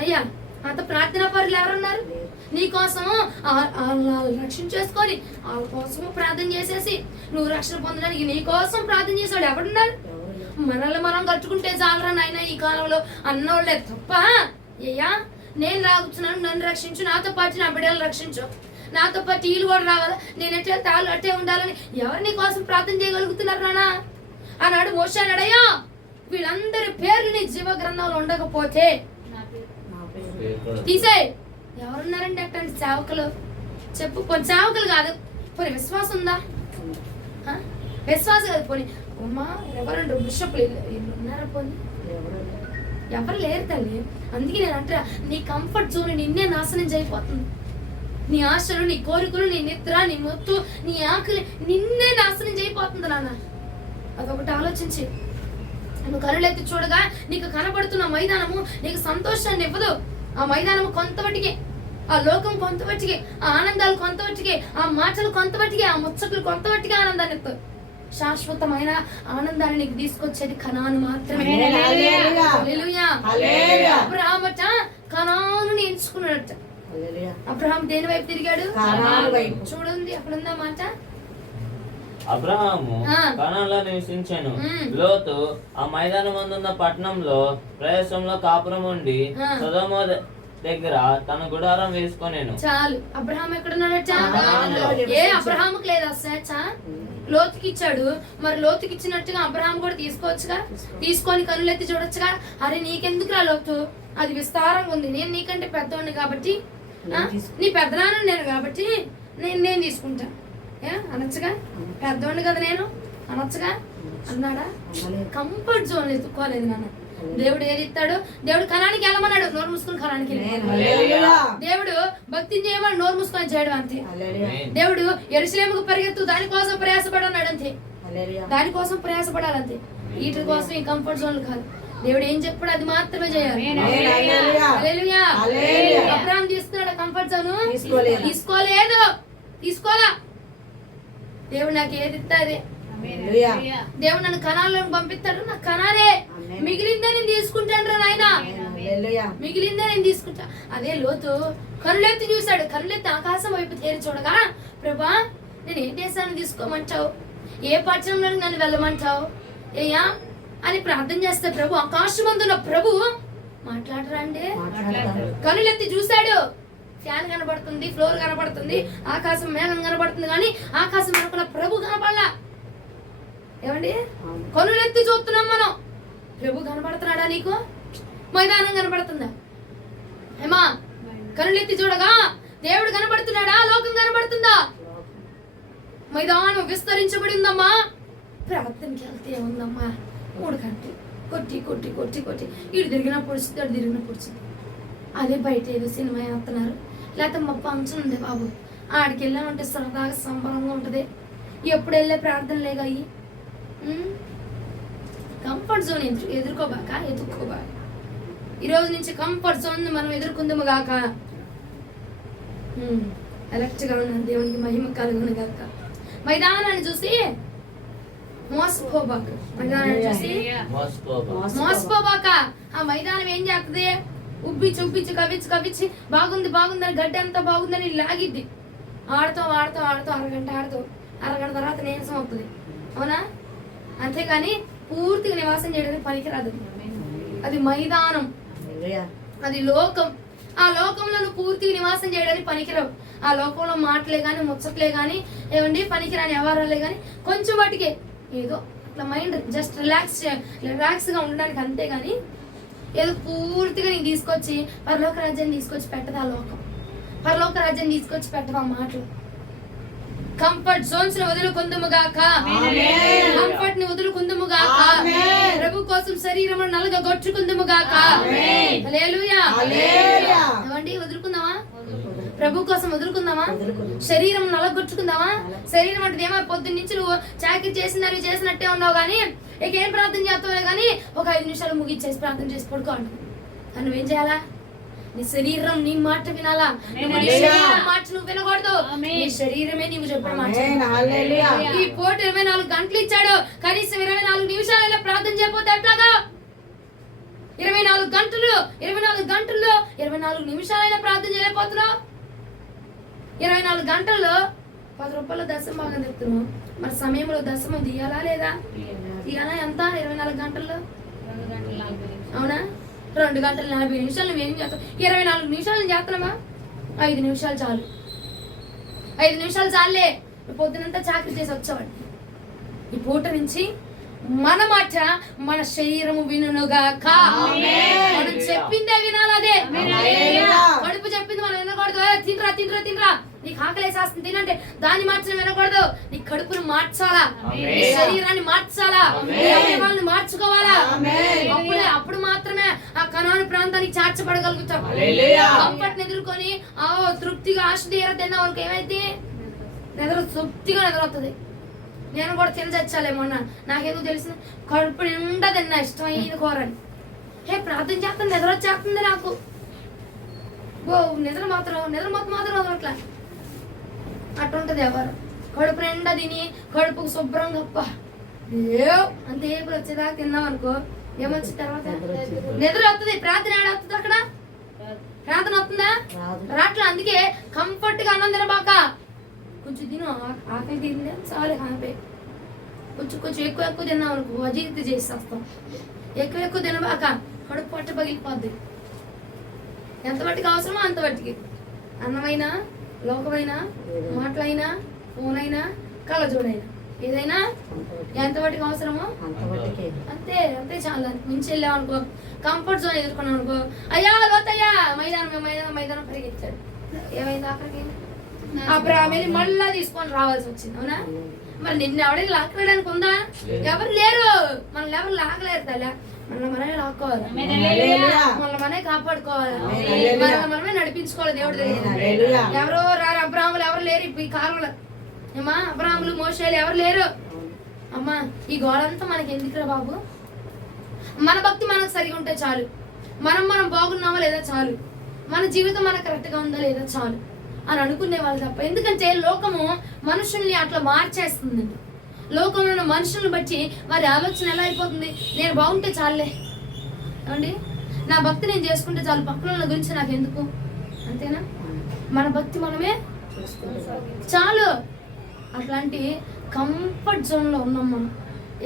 అయ్యా అంత ప్రార్థనా పరులు ఎవరున్నారు? నీ కోసం రక్షించేసుకొని వాళ్ళ కోసము ప్రార్థన చేసేసి నువ్వు రక్షణ పొందడానికి నీ కోసం ప్రార్థన చేసేవాడు ఎవడున్నారు? మనల్ని మనం కట్టుకుంటే చాలరా నాయన ఈ కాలంలో అన్నోళ్ళే తప్ప. అయ్యా నేను రాగుతున్నాను, నన్ను రక్షించు, నాతో పాటు నా బిడ్డలు రక్షించు, నాతో పాటు వీళ్ళు కూడా రావాలా, నేను ఎట్లా తాళ్ళు అట్టే ఉండాలని ఎవరు నీ కోసం ప్రార్థన చేయగలుగుతున్నారు నానా? అన్నాడు మోషే. అన్నాడయ్యా వీళ్ళందరి పేర్లు నీ జీవ గ్రంథంలో ఉండకపోతే తీసే. ఎవరున్నారండి అట్లాంటి సేవకులు? చెప్పు. కొన్ని సేవకులు కాదు, పోనీ విశ్వాసం ఉందా? విశ్వాసం కాదు, పోనీ అమ్మా ఎవరండి బిషప్లు ఉన్నారా? పోనీ ఎవరు లేరు తల్లి. అందుకే నేను అంటా, నీ కంఫర్ట్ జోన్ నిన్నే నాశనం చేయబోతుంది. నీ ఆశలు, నీ కోరికలు, నీ నిద్ర, నీ మొత్తు, నీ ఆకలి నిన్నే నాశనం చేయబోతుంది నాన్న. అదొకటి ఆలోచించి నువ్వు కనులెత్తి చూడగా నీకు కనబడుతున్న మైదానము నీకు సంతోషాన్ని ఇవ్వదు. ఆ మైదానము కొంతవటికే, ఆ లోకం కొంతవటికే, ఆ ఆనందాలు కొంతవటికే, ఆ మాటలు కొంతవటికే, ఆ ముచ్చట్లు కొంతవటికే ఆనందాన్ని ఇస్తావు. శాశ్వతమైన ఆనందాన్ని నీకు తీసుకొచ్చేది కనాను మాత్రమే. అబ్రహాము కనాను ఎంచుకున్నాడట. అబ్రహాం దేని వైపు తిరిగాడు? చూడండి అక్కడ ఉందా మాట. అబ్రహాము కనాన్లో నివసించెను. లోతు ఆ మైదానమందున్న పట్టణంలో ప్రదేశంలో కాపురం ఉండి సొదొమ దగ్గర తన గుడారం వేసుకొనేను. చాలు. అబ్రహాం ఎక్కడున్నాడట? ఏ అబ్రహాముకి లేదా స్వేచ్ఛ? లోతుకి ఇచ్చాడు. మరి లోతుకి ఇచ్చినట్టుగా అబ్రహాం కూడా తీసుకోవచ్చుగా, తీసుకొని కనులెత్తి చూడొచ్చుగా. అరే నీకెందుకురా లోతు, అది విస్తారంగా ఉంది, నేను నీకంటే పెద్దవాడిని కాబట్టి, నీ పెద్దనాన్న నేను కాబట్టి నేను తీసుకుంటా అనొచ్చుగా. పెద్దవాడిని కదా నేను అనొచ్చుగా. అన్నాడా? కంఫర్ట్ జోన్ ఎత్తుకోలేదు నాన్న. దేవుడు ఏది ఇస్తాడు? దేవుడు కణానికి వెళ్ళమన్నాడు, నోరు మూసుకుని కణానికి. దేవుడు భక్తిని చేయమని నోరు మూసుకొని చేయడం అంతే. దేవుడు యెరూషలేముకు పరిగెత్తు, దానికోసం ప్రయాసపడన్నాడు అంతే. దానికోసం ప్రయాసపడాలంతే. వీటి కోసం ఈ కంఫర్ట్ జోన్లు కాదు. దేవుడు ఏం చెప్పాడు అది మాత్రమే చేయాలి. హల్లెలూయా. అబ్రహాం తీసుకున్నాడు కంఫర్ట్ జోన్? తీసుకోలేదు, తీసుకోలా. దేవుడు నాకు ఏది ఇస్తాదే. దేవుడు నన్ను కణాల్లోకి పంపిస్తాడు, నాకు కణాలే మిగిలిందే నేను తీసుకుంటాను రా నాయన, మిగిలిందే నేను తీసుకుంటా. అదే లోతు కనులెత్తి చూశాడు. కనులెత్తి ఆకాశం వైపు తేరి చూడగా, ప్రభా నేను ఏ దేశాన్ని తీసుకోమంటావు, ఏ పట్టణంలో నన్ను వెళ్ళమంటావు ఏయా అని ప్రార్థన చేస్తే, ప్రభు ఆకాశమందున్న ప్రభు మాట్లాడరా అంటే కనులెత్తి చూశాడు. ఫ్యాన్ కనబడుతుంది, ఫ్లోర్ కనబడుతుంది, ఆకాశం మేఘం కనబడుతుంది, కానీ ఆకాశం వెనుకున్న ప్రభు కనపడలా. ఏమండి కనులెత్తి చూస్తున్నాం మనం. ప్రభు కనబడుతున్నాడా నీకు? మైదానం కనబడుతుందా? ఏమా కనులెత్తి చూడగా దేవుడు కనబడుతున్నాడా? లోకం కనబడుతుందా? మైదానం విస్తరించబడి ఉందమ్మా. ప్రార్థనకి వెళ్తే ఏముందమ్మా? 3 గంటలు కొట్టి కొట్టి కొట్టి కొట్టి ఇటు తిరిగిన పొడిచింది, అటు తిరిగిన పొడిచింది. అదే బయట ఏదో సినిమా వేస్తున్నారు, లేకపోతే మా ఫంక్షన్ ఉంది బాబు, ఆడికి వెళ్ళామంటే సరదాగా సంబరంగా ఉంటుంది. ఎప్పుడు వెళ్ళే ప్రార్థనలేగా అయ్యి. కంఫర్ట్ జోన్ ఎదుర్కోబాక, ఎదుర్కోబాక. ఈరోజు నుంచి కంఫర్ట్ జోన్ మనం ఎదుర్కొందాము గాక. ఎలక్ట్గా ఉన్న దేవునికి మహిమ కలుగును గాక. మైదానాన్ని చూసి మోసపోబాక. మైదానాన్ని చూసి మోసపోబాక. ఆ మైదానం ఏం చేస్తుంది? ఉబ్బిచ్చి ఉబ్బిచ్చి కవిచ్చి కవిచ్చి బాగుంది బాగుందని గడ్డి అంతా బాగుందని లాగిద్ది. ఆడుతావు ఆడుతావు ఆడుతావు, అరగంట ఆడుతావు, అరగంట తర్వాత నీరసం అవుతుంది. అవునా? అంతేగాని పూర్తిగా నివాసం చేయడానికి పనికిరాదు. అది మైదానం, అది లోకం. ఆ లోకంలో నువ్వు పూర్తిగా నివాసం చేయడానికి పనికిరావు. ఆ లోకంలో మాటలే కానీ, ముచ్చట్లే కానీ, ఏమండి పనికిరాని వ్యవహారాలే కానీ, కొంచెం వాటికే ఏదో ఇట్లా మైండ్ జస్ట్ రిలాక్స్గా ఉండడానికి అంతే కానీ ఏదో పూర్తిగా నీకు తీసుకొచ్చి పరలోక రాజ్యాన్ని తీసుకొచ్చి పెట్టదు ఆ లోకం. పరలోక రాజ్యాన్ని తీసుకొచ్చి పెట్టదు ఆ మాటలు. కంఫర్ట్ జోన్స్ ని వదులుకుందుముగాక, కంఫర్ట్ ని వదులుకుందుముగాక, ప్రభు కోసం శరీరం నలగొట్టుకుందుముగాక. హల్లెలూయా. ఏమండి వదులుకుందామా? ప్రభు కోసం వదులుకుందామా? శరీరం నలగొట్టుకుందామా? శరీరం అంటే ఏమో పొద్దున్న నుంచి నువ్వు చాకరీ చేసినవి చేసినట్టే ఉన్నావు కానీ ఏం ప్రార్థన చేస్తావులే కానీ ఒక 5 నిమిషాలు ముగిచ్చేసి ప్రార్థన చేసి పడుకో అంటు. నువ్వేం చేయాలా? నీ శరీరం నీ మాట వినాలా? నీ శరీరం మాట నువ్వు వినకూడదు. నీ శరీరమే నీవు చెప్పిన మాట. ఈ పూట 24 గంటలు ఇచ్చాడు, కనీసం 24 నిమిషాలైనా ప్రార్థన చేయకపోతే ఎట్లాగా? 24 గంటల్లో 24 నిమిషాలైనా ప్రార్థన చేయలేకపోతున్నావు. 24 గంటల్లో 10 రూపాయల దశం బాగా చెప్తున్నావు. మరి సమయంలో దశమం తీయాలా లేదా? తీయాలా? ఎంత 24 గంటల్లో? అవునా? 2 గంటల 40 నిమిషాలు నువ్వేం చేస్తావు? 24 నిమిషాలు చేస్తున్నామా? 5 నిమిషాలు చాలు. 5 నిమిషాలు చాలే. పొద్దునంతా చాకరీ చేసి వచ్చేవాడు. ఈ పూట నుంచి మన మాట మన శరీరము వినుగాక. మనం చెప్పిందే వినాలదే. కడుపు చెప్పింది మనం వినకూడదు. తినరా తినరా తినరా, నీకు ఆకలేసేస్తుంది తినంటే దాన్ని మార్చడం వినకూడదు. నీ కడుపును మార్చాలా, నీ శరీరాన్ని మార్చాలా, వాళ్ళని మార్చుకోవాలా. అప్పుడు మాత్రమే ఆ కనాను ప్రాంతానికి చేర్చబడగలుగుతాం. కంఫర్ట్ ఎదుర్కొని తృప్తిగా ఆశ తీర తిన్న వాళ్ళకి ఏమైతే తృప్తిగా నిద్రవుతుంది. నేను కూడా తిని చచ్చాలే మొన్న. నాకేదో తెలిసిన కడుపు నిండా తిన్నా ఇష్టమైన కూరని. ప్రార్థన చేస్తాను నిద్ర వచ్చేస్తుంది నాకు. నిద్ర మాత్రం వదలట్లా. అట్టుంటది ఎవరు కడుపు నిండా తిని కడుపుకు శుభ్రంగా అంతే ఏపులు వచ్చేదాకా తిన్నాం అనుకో, ఏమొచ్చిన తర్వాత నిద్ర వస్తుంది. ప్రార్థన ఏడ వస్తుంది? అక్కడ ప్రార్థన వస్తుందా? రాట్లా. అందుకే కంఫర్ట్ గా అన్నం తినబాక. కొంచెం తిను, ఆకలి తిందే చాలే. కానిపోయి కొంచెం ఎక్కువ తిన్నాం అనుకో అజీర్తి చేసేస్తాం. ఎక్కువ తినబాక కడుపు పట్ట పగిలిపోద్ది. ఎంత మట్టికి అవసరమో అంత మట్టికి. అన్నమైనా, లోకమైనా, మాటలైనా, ఫోన్ అయినా, కళ్ళజోడైనా, ఏదైనా ఎంత మట్టికి అవసరమో అంతే చాలా. మించి వెళ్ళాం అనుకో, కంఫర్ట్ జోన్ ఎదుర్కొన్నాం అనుకో, అయ్యా లోతయ్యా మైదానం పరిగెత్తాడు. ఏమైంది? అక్కడికి అప్పుడు మళ్ళా తీసుకొని రావాల్సి వచ్చింది. అవునా? మరి నిన్ను ఎవరైనా లాక్కడానికి ఉందా? ఎవరు లేరు. మనల్ని ఎవరు లాగలేరు తల్లి. మనమే లాక్కోవాలి, మనమే కాపాడుకోవాలి, మనమే నడిపించుకోవాలి. దేవుడి దగ్గర ఎవరో రారు. అబ్రాహ్ములు ఎవరు లేరు ఈ కాలంలో. ఏమా అబ్రాహ్ములు మోషేలు ఎవరు లేరు. అమ్మా ఈ గోడంతా మనకి ఎందుకురా బాబు? మన భక్తి మనకు సరిగా ఉంటే చాలు. మనం బాగున్నామా లేదా చాలు. మన జీవితం మనకు కరెక్ట్గా ఉందా లేదా చాలు అని అనుకునే వాళ్ళు తప్ప. ఎందుకంటే లోకము మనుషుల్ని అట్లా మార్చేస్తుందండి. లోకంలో ఉన్న మనుషులను బట్టి వారి ఆలోచన ఎలా అయిపోతుంది? నేను బాగుంటే చాలులే ఏమండి, నా భక్తి నేను చేసుకుంటే చాలు, పక్కన గురించి నాకు ఎందుకు? అంతేనా? మన భక్తి మనమే చాలు. అట్లాంటి కంఫర్ట్ జోన్ లో ఉన్నాం మనం.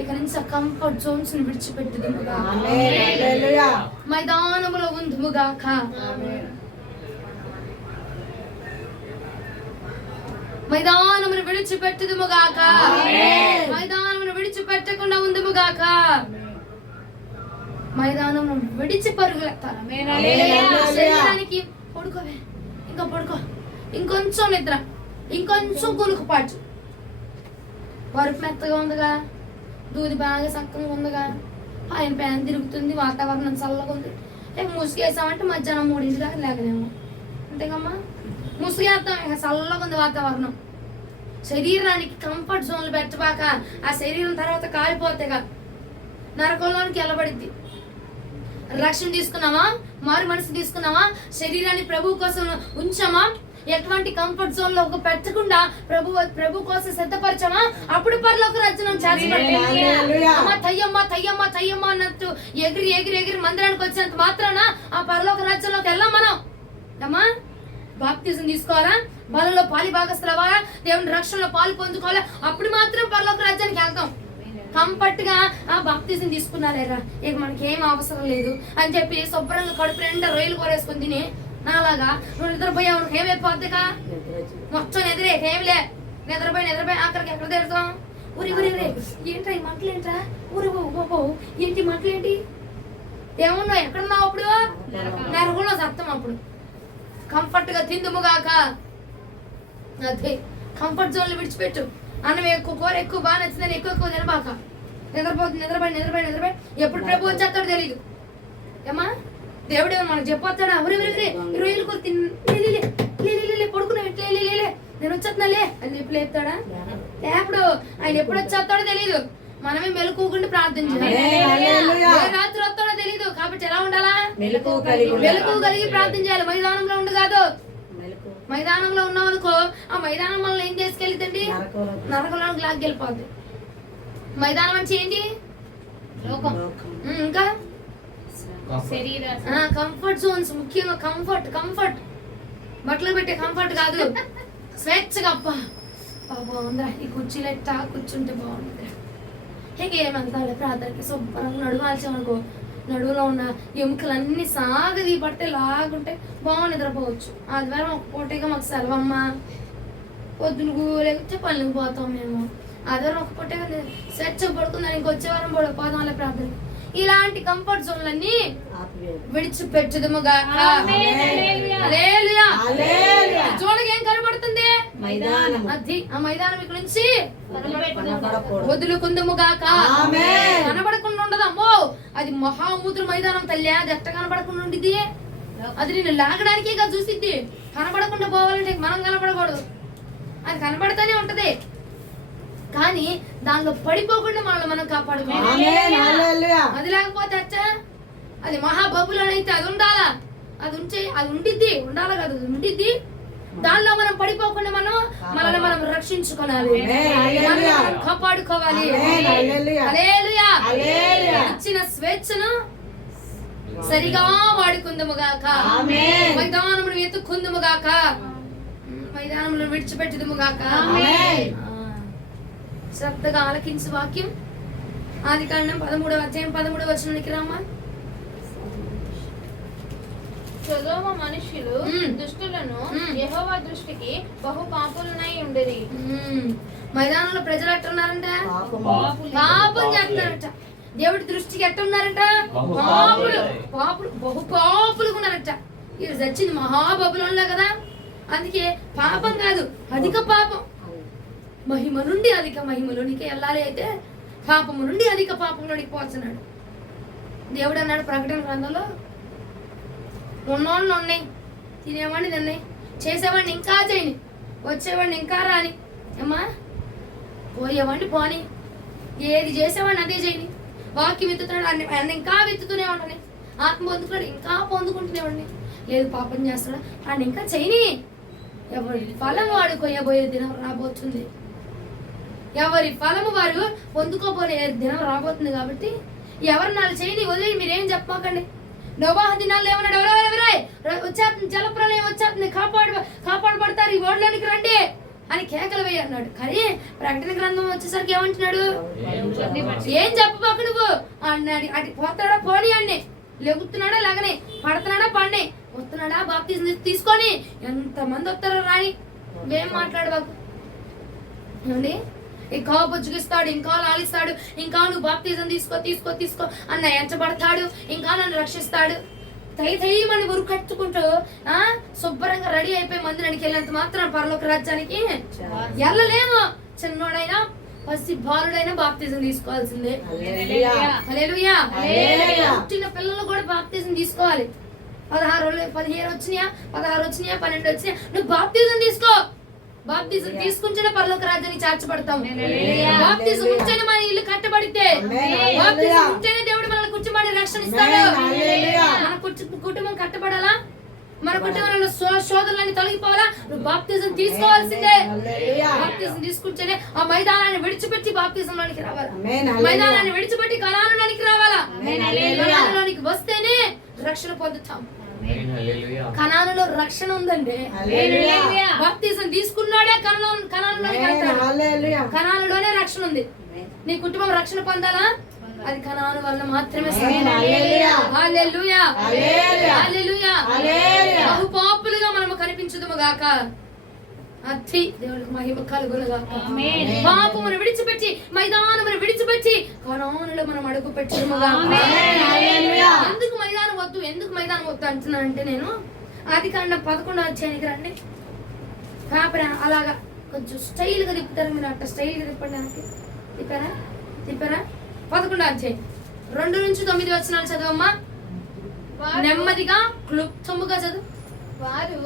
ఇక నుంచి ఆ కంఫర్ట్ జోన్స్ ని విడిచిపెట్టుదు మైదానములో ఉందుముగాక. మైదానమును విడిచిపెట్టుదుముగాక. మైదానమును విడిచిపెట్టకుండా ఉందుముగాక. మైదానము విడిచి పరుగులెత్తాలి. శరీరానికి పడుకోవే, ఇంకా పడుకో, ఇంకొంచెం నిద్ర, ఇంకొంచెం కొనుక్కుపాటు. వరుపు మెత్తగా ఉందిగా, దూది బాగా చక్కగా ఉందిగా, ఆయన ప్యాన్ తిరుగుతుంది, వాతావరణం చల్లగా ఉంది. ముసుగేసామంటే మధ్యాహ్నం 3 దాకా లేకనేమో. అంతేకమ్మా, ముసుగేస్తాం. ఇక చల్లగా ఉంది వాతావరణం. శరీరానికి కంఫర్ట్ జోన్లు పెట్టబాక. ఆ శరీరం తర్వాత కాలిపోతేగా నరకంలోనికి వెళ్ళబడిద్ది. రక్షణ తీసుకున్నావా? మారు మనసు తీసుకున్నావా? శరీరాన్ని ప్రభు కోసం ఉంచామా? ఎటువంటి కంఫర్ట్ జోన్ లో పెట్టకుండా ప్రభు కోసం సిద్ధపరచామా? అప్పుడు పరలోక రాజ్యం తయ్యమ్మ అన్నట్టు ఎగిరి మందిరానికి వచ్చినంత మాత్రాన ఆ పరలోక రాజ్యంలోకి వెళ్ళాం మనం. అమ్మా బాప్తిజం తీసుకోవాలా, బలంలో పాలి భాగస్తులు అవ్వాలా, దేవుని రక్షణలో పాలు పొందుకోవాలా, అప్పుడు మాత్రం పరలోక రాజ్యానికి వెళ్తాం. కంఫర్ట్ గా ఆ బాప్తిజం తీసుకున్నాలేరా, ఇక మనకి ఏం అవసరం లేదు అని చెప్పి శుభ్రంగా కడుపు నిండా రొయ్యలు కూరేసుకుని తిని నాలాగా నువ్వు నిద్రపోయావు. ఏమైపోద్దిగా మొత్తం ఏమిలే నిద్రపోయి అక్కడికి ఎక్కడ తిడతాం? ఊరి ఊరి రే ఏంట్రా ఈ మంటలు ఏంట్రా ఊరి బాబు ఏంటి మంటలు ఏంటి ఏమన్నావు ఎక్కడున్నావు అప్పుడు నరకంలో సత్తం అప్పుడు కంఫర్ట్ గా తిందుముగాక అదే కంఫర్ట్ జోన్ లో విడిచిపెట్టు అన్నం ఎక్కువ కూర ఎక్కువ బాగా నచ్చిందని ఎక్కువ తినబాక నిద్రపోయి ఎప్పుడు ప్రభు వచ్చేస్తాడో తెలీదు ఏమా దేవుడు మనకు చెప్పొస్తాడా రొయ్యలు కూర తిని పడుకున్నావు ఇట్లే నేను వచ్చేస్తున్నాలే అని చెప్పి లేపుతాడా లేపుడు ఆయన ఎప్పుడు వచ్చేస్తాడో తెలీదు మనమే మెలకువకుండా ప్రార్థించాలి రాత్రి వస్తాడో తెలీదు కాబట్టి ఎలా ఉండాలా మెలకువ కలిగి ప్రార్థించాలి మైదానంలో ఉండు కాదు మైదానంలో ఉన్నాం అనుకో ఆ మైదానం మనల్ని ఏం చేసుకెళ్ళిందండి నరకంలోకి లాగెళ్ళిపోద్ది మైదానం అంటే ఏంటి లోకం ఇంకా కంఫర్ట్ జోన్స్ ముఖ్యంగా కంఫర్ట్ బట్టలు పెట్టే కంఫర్ట్ కాదు స్వేచ్ఛగా అబ్బా బాగుందిరా ఈ కుర్చీలు ఎట్టా కూర్చుంటే బాగుందిరా ఏమంతా ప్రార్థనకి శుభ్రంగా నడువాల్సామనుకో నడువులో ఉన్న ఎముకలన్నీ సాగది పడితే లాగుంటే బాగా నిద్రపోవచ్చు ఆదివారం ఒక పూటగా మాకు సెలవమ్మ పొద్దులు లేకపోతే పనులకు పోతాం మేము ఆదివారం ఒక పూటగా స్వేచ్ఛగా పడుకుందాం ఇంకొచ్చే వారం పోదాం అలా ప్రార్థన ఇలాంటి కంఫర్ట్ జోన్లన్నీ విడిచిపెట్టుదుముగా జోన్కి ఏం కనబడుతుంది అది ఆ మైదానం ఇక్కడ నుంచి వదులుకుందుముగాక కనబడకుండా ఉండదు అమ్మో అది మహాముద్ర మైదానం తల్లి అది ఎట్ట కనబడకుండా ఉండిద్ది అది నేను లాగడానికే కదా చూసిద్ది కనబడకుండా పోవాలంటే మనం కనబడకూడదు అది కనబడతానే ఉంటది కానీ దానిలో పడిపోకుండా మనం కాపాడుకోవాలి అది లేకపోతే అచ్చా అది మహాబబులోనైతే అది ఉండాలా అది ఉండిద్ది ఉండాలా కదా ఉండిద్ది దానిలో మనం పడిపోకుండా మనల్ని మనం రక్షించుకోవాలి కాపాడుకోవాలి ఇచ్చిన స్వేచ్ఛను సరిగా వాడుకుందుముగాక మైదానమును ఎత్తుకుందుముగాక మైదానమును విడిచిపెట్టుదుముగాక శ్రద్ధగా ఆలకించు వాక్యం ఆదికాండం 13వ అధ్యాయం 13వ వచనానికి రామ్మా. సొదొమ మనుషులు దుష్టులను యెహోవా దృష్టికి బహు పాపులనై ఉండేది. మైదానంలో ప్రజలు ఎట్టున్నారంట పాపం చేస్తున్నారంట దేవుడి దృష్టికి ఎట్టున్నారంట బహు పాపులుగా ఉన్నారంట ఇది చచ్చింది మహాబబులంలో కదా అందుకే పాపం కాదు అధిక పాపం మహిమ నుండి అధిక మహిమలోనికి వెళ్ళాలి అయితే పాపము నుండి అధిక పాపంలోనికి పోతున్నాడు దేవుడు అన్నాడు ప్రకటన గ్రంథంలో ఉన్నోళ్ళు ఉన్నాయి తినేవాడిని తిన్నాయి చేసేవాడిని ఇంకా చేయని వచ్చేవాడిని ఇంకా రాని అమ్మా పోయేవాడిని పోని ఏది చేసేవాడిని అదే చేయని వాక్యం ఎత్తుతున్నాడు అన్ని ఇంకా వెతుతూనే ఉండని ఆత్మ పొందుకున్నాడు ఇంకా పొందుకుంటూనే ఉండి లేదు పాపం చేస్తున్నాడు ఆయన ఇంకా చేయని ఎవరి ఫలం వాడు కొయ్యబోయే దినం రాబోతుంది ఎవరి ఫలము వారు పొందుకోబోయే దినం రాబోతుంది కాబట్టి ఎవరు నాలుగు చేయని వదిలి మీరేం చెప్పమాకండి నోవాహు దినాల్లో ఏమన్నాడు ఎవరెవరే వచ్చేస్తుంది జలప్రలయం వచ్చేస్తుంది కాపాడబడతారు ఈ ఓడలోనికి రండి అని కేకలు వేయి అన్నాడు కానీ ప్రకటన గ్రంథం వచ్చేసరికి ఏమంటున్నాడు ఏం చెప్పబాక నువ్వు అన్నాడు అటు పోతాడా పోనీ అన్ని లెగుతున్నాడా లేకనే పడుతున్నాడా పండి వస్తున్నాడా బాప్తిజం తీసుకొని ఎంతమంది వస్తారో రాని ఏం మాట్లాడబాకు ఏమండి ఇంకా బుజ్జగిస్తాడు ఇంకా లాలిస్తాడు ఇంకా నువ్వు బాప్తిజం తీసుకో అన్న ఎంచబడతాడు ఇంకా నన్ను రక్షిస్తాడు తైమని ఉరు కట్టుకుంటూ శుభ్రంగా రెడీ అయిపోయి మందిరానికి వెళ్ళినంత మాత్రం పరలోక రాజ్యానికి వెళ్ళలేము చిన్నోడైనా పసి బాలుడైనా బాప్తిజం తీసుకోవాల్సిందే హల్లెలూయా పుట్టిన పిల్లలు కూడా బాప్తిజం తీసుకోవాలి 15 వచ్చినాయా 12 వచ్చినాయా నువ్వు బాప్తిజం తీసుకో బాప్తిజం తీసుకుంటేనే పరలోక రాజ్యానికి చేర్చబడతాం బాప్తిజం ఉంటేనే మన ఇల్లు కట్టబడితే బాప్తిజం ఉంటేనే దేవుడు మనల్ని కూర్చోబడి రక్షణ ఇస్తాడు మన కుటుంబం కట్టబడాలా మన కుటుంబంలో శోధనలన్నీ తొలగిపోవాలా నువ్వు బాప్తిజం తీసుకోవాల్సిందే బాప్తిజం తీసుకుంటేనే ఆ మైదానాన్ని విడిచిపెట్టి బాప్తిజంలోనికి రావాలా మైదానాన్ని విడిచిపెట్టి కనానులోనికి రావాలా కనానులోనికి వస్తేనే రక్షణ పొందుతాం కనానులో రక్షణ ఉందండి బాప్తిజం తీసుకున్నాడే కనానులోనే రక్షణ ఉంది నీ కుటుంబం రక్షణ పొందాలా అది కనాను వల్ల మాత్రమే హల్లెలూయా హల్లెలూయా బహు పాపులుగా మనము కనిపించుదుము గాక అతి దేవుడికి మహిమ కలుగునుగా. పాపమును విడిచిపెట్టి మైదానమును విడిచిపెట్టి కనానులో మనం అడుగు పెట్టుముగా. ఎందుకు మైదానం వద్దు, ఎందుకు మైదానం వద్దు అంటున్నానంటే, నేను ఆదికాండం 11వ అధ్యాయానికి రండి. కాపరా అలాగా కొంచెం స్టైల్గా తిప్పుతారు మీరు, అట్ట స్టైల్గా తిప్పండి. నాకు తిప్పారా 11వ అధ్యాయం 2 నుంచి 9 వచనాలు చదవమ్మా. నెమ్మదిగా క్లుప్తముగా చదువు. వారు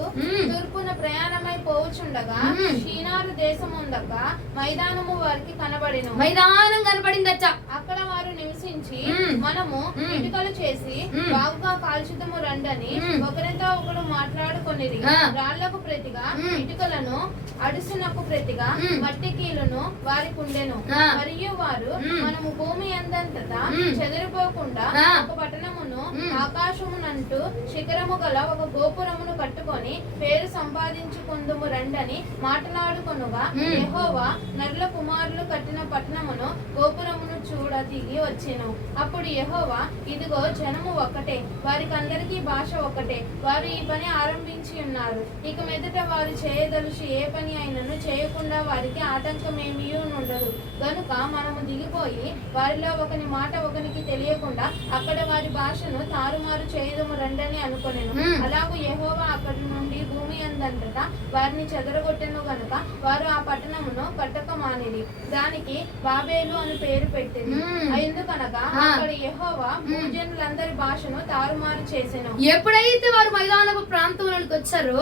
తూర్పున ప్రయాణమై పోవుచుండగా షీనారు దేశం ఉండగా మైదానము వారికి కనబడెను. మైదానం కనబడిందట. అక్కడ వారు నివసించి మనము ఇటుకలు చేసి బాగుగా కాల్చుదము రండని ఒకరితో ఒకరు మాట్లాడుకొనిరి. రాళ్లకు ప్రతిగా ఇటుకలను, అడుసునకు ప్రతిగా మట్టి కీలును వారికి ఉండెను. మరియు వారు మనము భూమి అందంతటా చెదిరిపోకుండా ఒక పట్టణమును, ఆకాశమునంటూ శిఖరము గల ఒక గోపురమును కట్టుకొని పేరు సంపాదించుకుందుము రండని మాట్లాడుకొనుగా యెహోవా నరుల కుమారులు కట్టిన పట్టణమును, గోపురమును చూడ దిగి వచ్చెను. అప్పుడు యెహోవా, ఇదిగో జనము ఒక్కటే, వారికందరికీ భాష ఒక్కటే, వారు ఈ పని ఆరంభించి ఉన్నారు. ఇక మీదట వారు చేయదలుచు ఏ పని అయినను చేయకుండా వారికి ఆటంకమేమీ ఉండదు. గనుక మనము దిగిపోయి వారిలో ఒకని మాట ఒకనికి తెలియకుండా అక్కడ వారి భాషను తారుమారు చేయదము రండని అనుకొనెను. అలాగూ యెహోవా అక్కడి నుండి భూమి అందంతటా వారిని చెదరగొట్టెను. గనుక వారు ఆ పట్టణమును కట్టక మానిరి. దానికి బాబేలు అని పేరు పెట్టింది. ఎందుకనగా అక్కడ యెహోవా భూజనులందరి భాషను తారుమారు చేసెను. ఎప్పుడైతే వారు మైదానపు ప్రాంతంలోకి వచ్చారో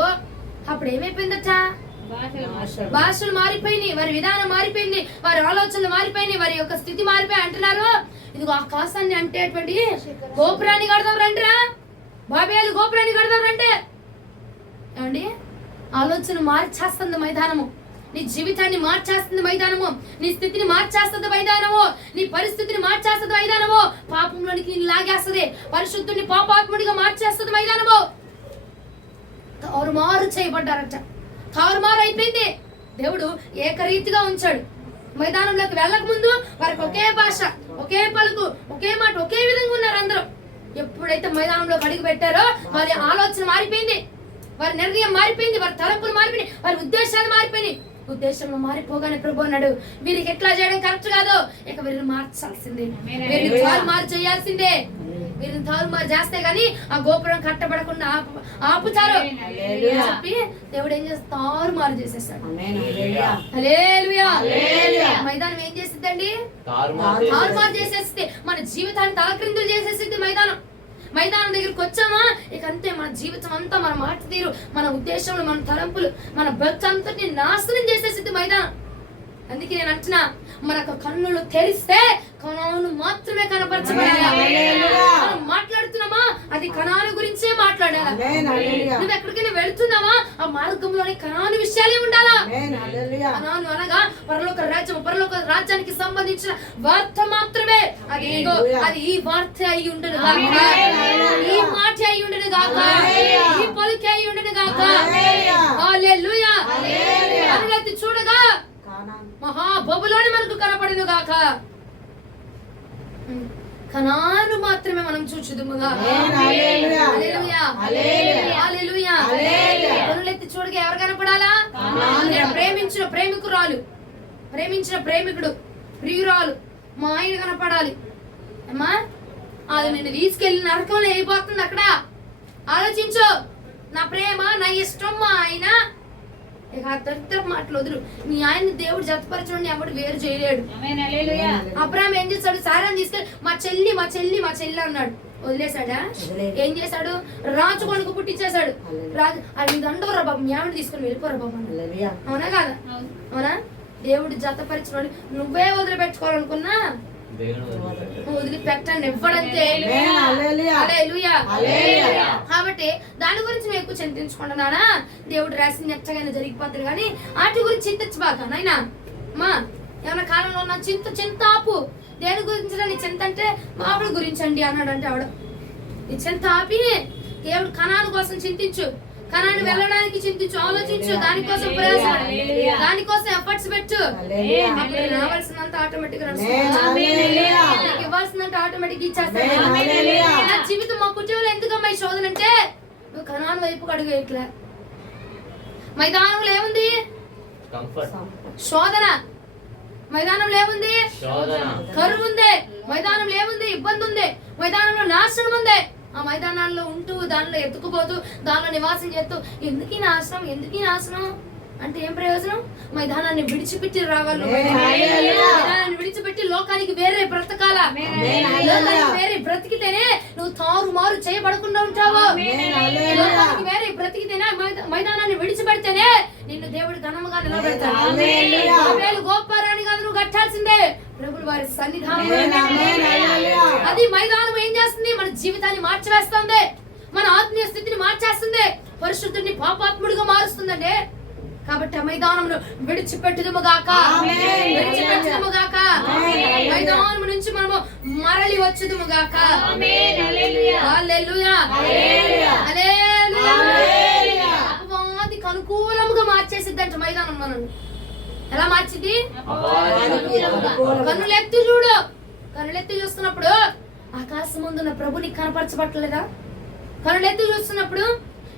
అప్పుడు ఏమైపోయిందట? భాషలు మారిపోయినాయి, వారి విధానం మారిపోయింది, వారి ఆలోచనలు మారిపోయినాయి, వారి యొక్క స్థితి మారిపోయి అంటున్నారు, ఇదిగో ఆకాశాన్ని అంటేటువంటి గోపురాన్ని కడదాం రండిరా, బాబేలు గోపురాన్ని కడదాం రండి. ఏమండి, ఆలోచన మార్చేస్తుంది మైదానము, నీ జీవితాన్ని మార్చేస్తుంది మైదానము, నీ స్థితిని మార్చేస్తుంది మైదానము, నీ పరిస్థితిని మార్చేస్తుంది మైదానము, పాపంలోనికి లాగేస్తుంది, పరిశుద్ధుని పాపాత్ముడిగా మార్చేస్తుంది మైదానము. తారుమారు చేయబడ్డారట, తారుమారు అయిపోయింది. దేవుడు ఏకరీతిగా ఉంచాడు. మైదానంలోకి వెళ్ళక ముందు వారికి ఒకే భాష, ఒకే పలుకు, ఒకే మాట, ఒకే విధంగా ఉన్నారు అందరూ. ఎప్పుడైతే మైదానంలోకి అడుగు పెట్టారో వారి ఆలోచన మారిపోయింది, వారి నిర్ణయం మారిపోయింది, వారి తలంపులు మారిపోయినాయి, వారి ఉద్దేశాలు మారిపోయినాయి. ఉద్దేశంలో మారిపోగానే ప్రభు అన్నాడు, వీరికి ఎట్లా చేయడం కరెక్ట్ కాదు, ఇక వీరిని మార్చాల్సిందే, వీరిని తారుమారు చేయాల్సిందే. వీరిని తారుమారు చేస్తే గాని ఆ గోపురం కట్టబడకుండా ఆపుతారు చెప్పి దేవుడు ఏం చేస్తే తారుమారు చేసేస్తాడు. హల్లెలూయా. మైదానం ఏం చేసిద్దండి? తారుమారు చేసేస్తే మన జీవితాన్ని తలక్రిందులు చేసేసిద్ది మైదానం. మైదానం దగ్గరికి వచ్చామా ఇక అంతే, మన జీవితం అంతా, మన మాట తీరు, మన ఉద్దేశంలో, మన తలంపులు, మన భక్తి అంతటిని నాశనం చేసేసిద్ది మైదానం. అందుకే నేను అంటున్నా, మనకు కన్నులు తెరిస్తే కనాను మాత్రమే కనపరచబడాలి. మనం మాట్లాడుతున్నామా అది కనాను గురించే మాట్లాడాలి. నువ్వు ఎక్కడికైనా వెళుతున్నావా ఆ మార్గంలోని కనాను విషయాలే ఉండాలా. కనాను అనగా పరలోక రాజ్యం, పరలోక రాజ్యానికి సంబంధించిన వార్త మాత్రమే. అది అది ఈ వార్త అయి ఉండదు గాక, ఈ మాట అయి ఉండదు గాక, ఈ పలుకే అయి ఉండదు గాక. హల్లెలూయా. కనులెత్తి చూడగా మహాబబులోని మనకు కనపడును గాక. కనాను మాత్రమే మనం చూచుదుముగా. హల్లెలూయా. హల్లెలూయా. కనులెత్తి చూడగా ఎవరు కనపడాలా? ప్రేమించిన ప్రేమికురాలు, ప్రేమించిన ప్రేమికుడు, ప్రియురాలు, మా ఆయన కనపడాలి. అమ్మా, అది నిన్ను తీసుకెళ్లి నరకంలో అయిపోతుంది. అక్కడ ఆలోచించు, నా ప్రేమ, నా ఇష్టం మా ఆయన. ఇక ఆ దరిద్ర మాటలు వదులు. మీ ఆయన దేవుడు జతపరచండి, ఎవడు వేరు చేయలేడు. అబ్రాహాం ఏం చేశాడు? సారాన్ని తీసుకెళ్ళి మా చెల్లి మా చెల్లి మా చెల్లి అన్నాడు. వదిలేశాడా? ఏం చేశాడు? రాజు కొనుక్కు పుట్టించేశాడు. రాజు అది దండవరా బాబు, మీ ఆవిడ తీసుకుని వెళ్ళిపోరా బాబు అన్నాడు. అవునా కాదా? అవునా? దేవుడు జతపరిచిన నువ్వే వదిలిపెట్టుకోవాలనుకున్నా వదిలిపెట్టండి ఇవ్వడంతే. కాబట్టి దాని గురించి మేము ఎక్కువ చింతించుకుంటున్నానా? దేవుడు రాసింది ఎచ్చగానే జరిగిపోతారు కానీ వాటి గురించి చింతించబాక నాయనా. మా ఏమన్నా కాలంలో ఉన్న చింత ఆపు. దేని గురించి నీ చింత అంటే మావిడ గురించి అండి అన్నాడు. అంటే ఆవిడ ఈ చింత ఆపి దేవుడు కనాను కోసం చింతించు, కనాను వెళ్ళడానికి చింతించు, ఆలోచించు, దానికోసం ప్రయాసపడు, దానికోసం ఎఫర్ట్స్ పెట్టు. రావాల్సినంత ఆటోమేటిక్ ఇవ్వాల్సినంత ఆటోమేటిక్ ఇచ్చేస్తాడు. నా జీవితం మా కుటుంబంలో ఎందుకమ్మా ఈ శోధన అంటే నువ్వు కనాను వైపు అడుగు వేయట్లే. మైదానంలో ఏముంది? కంఫర్ట్. శోధన మైదానంలో ఏముంది? శోధన. కరువు ఉంది మైదానంలో, ఏముంది? ఇబ్బంది ఉంది మైదానంలో, నాశనం ఉంది. ఆ మైదానాల్లో ఉంటూ దానిలో ఎత్తుకుపోతూ దానిలో నివాసం చేస్తూ ఎందుకు ఈ నాశనం, ఎందుకు ఈ నాశనం అంటే ఏం ప్రయోజనం? మైదానాన్ని విడిచిపెట్టి రావాలి, మైదానాన్ని విడిచిపెట్టి లోకానికి వేరే బ్రతకాల. లోకానికి వేరే బ్రతికితేనే నువ్వు తారుమారు చేయబడకుండా ఉంటావు. లోకానికి వేరే బ్రతికితేనే, మైదానాన్ని విడిచిపెడితేనే నిన్ను దేవుడు ఘనముగా నిలబెడతాడు. గోపారాన్ని కాదు నువ్వు కట్టాల్సిందే, ప్రభువు వారి సన్నిధానం. అది మైదానం ఏం చేస్తుంది? మన జీవితాన్ని మార్చివేస్తుంది, మన ఆత్మీయ స్థితిని మార్చేస్తుంది, పరిశుద్ధుడిని పాపాత్ముడిగా మారుస్తుందండి. కాబట్టి ఆ మైదానమును విడిచిపెట్టుదుముగాక, విడిచిపెట్టుదుముగాక. మైదానము నుంచి మనము మరలి వచ్చుదుముగాక. హల్లెలూయా, హల్లెలూయా. అపవాదికి అనుకూలముగా మార్చేసిద్దంట మైదానం మనల్ని. ఎలా మార్చింది? కన్నులెత్తి చూడు. కన్నులెత్తి చూస్తున్నప్పుడు ఆకాశం ముందున్న ప్రభు నీకు కనపరచబట్టలేదా? కన్నులెత్తి చూస్తున్నప్పుడు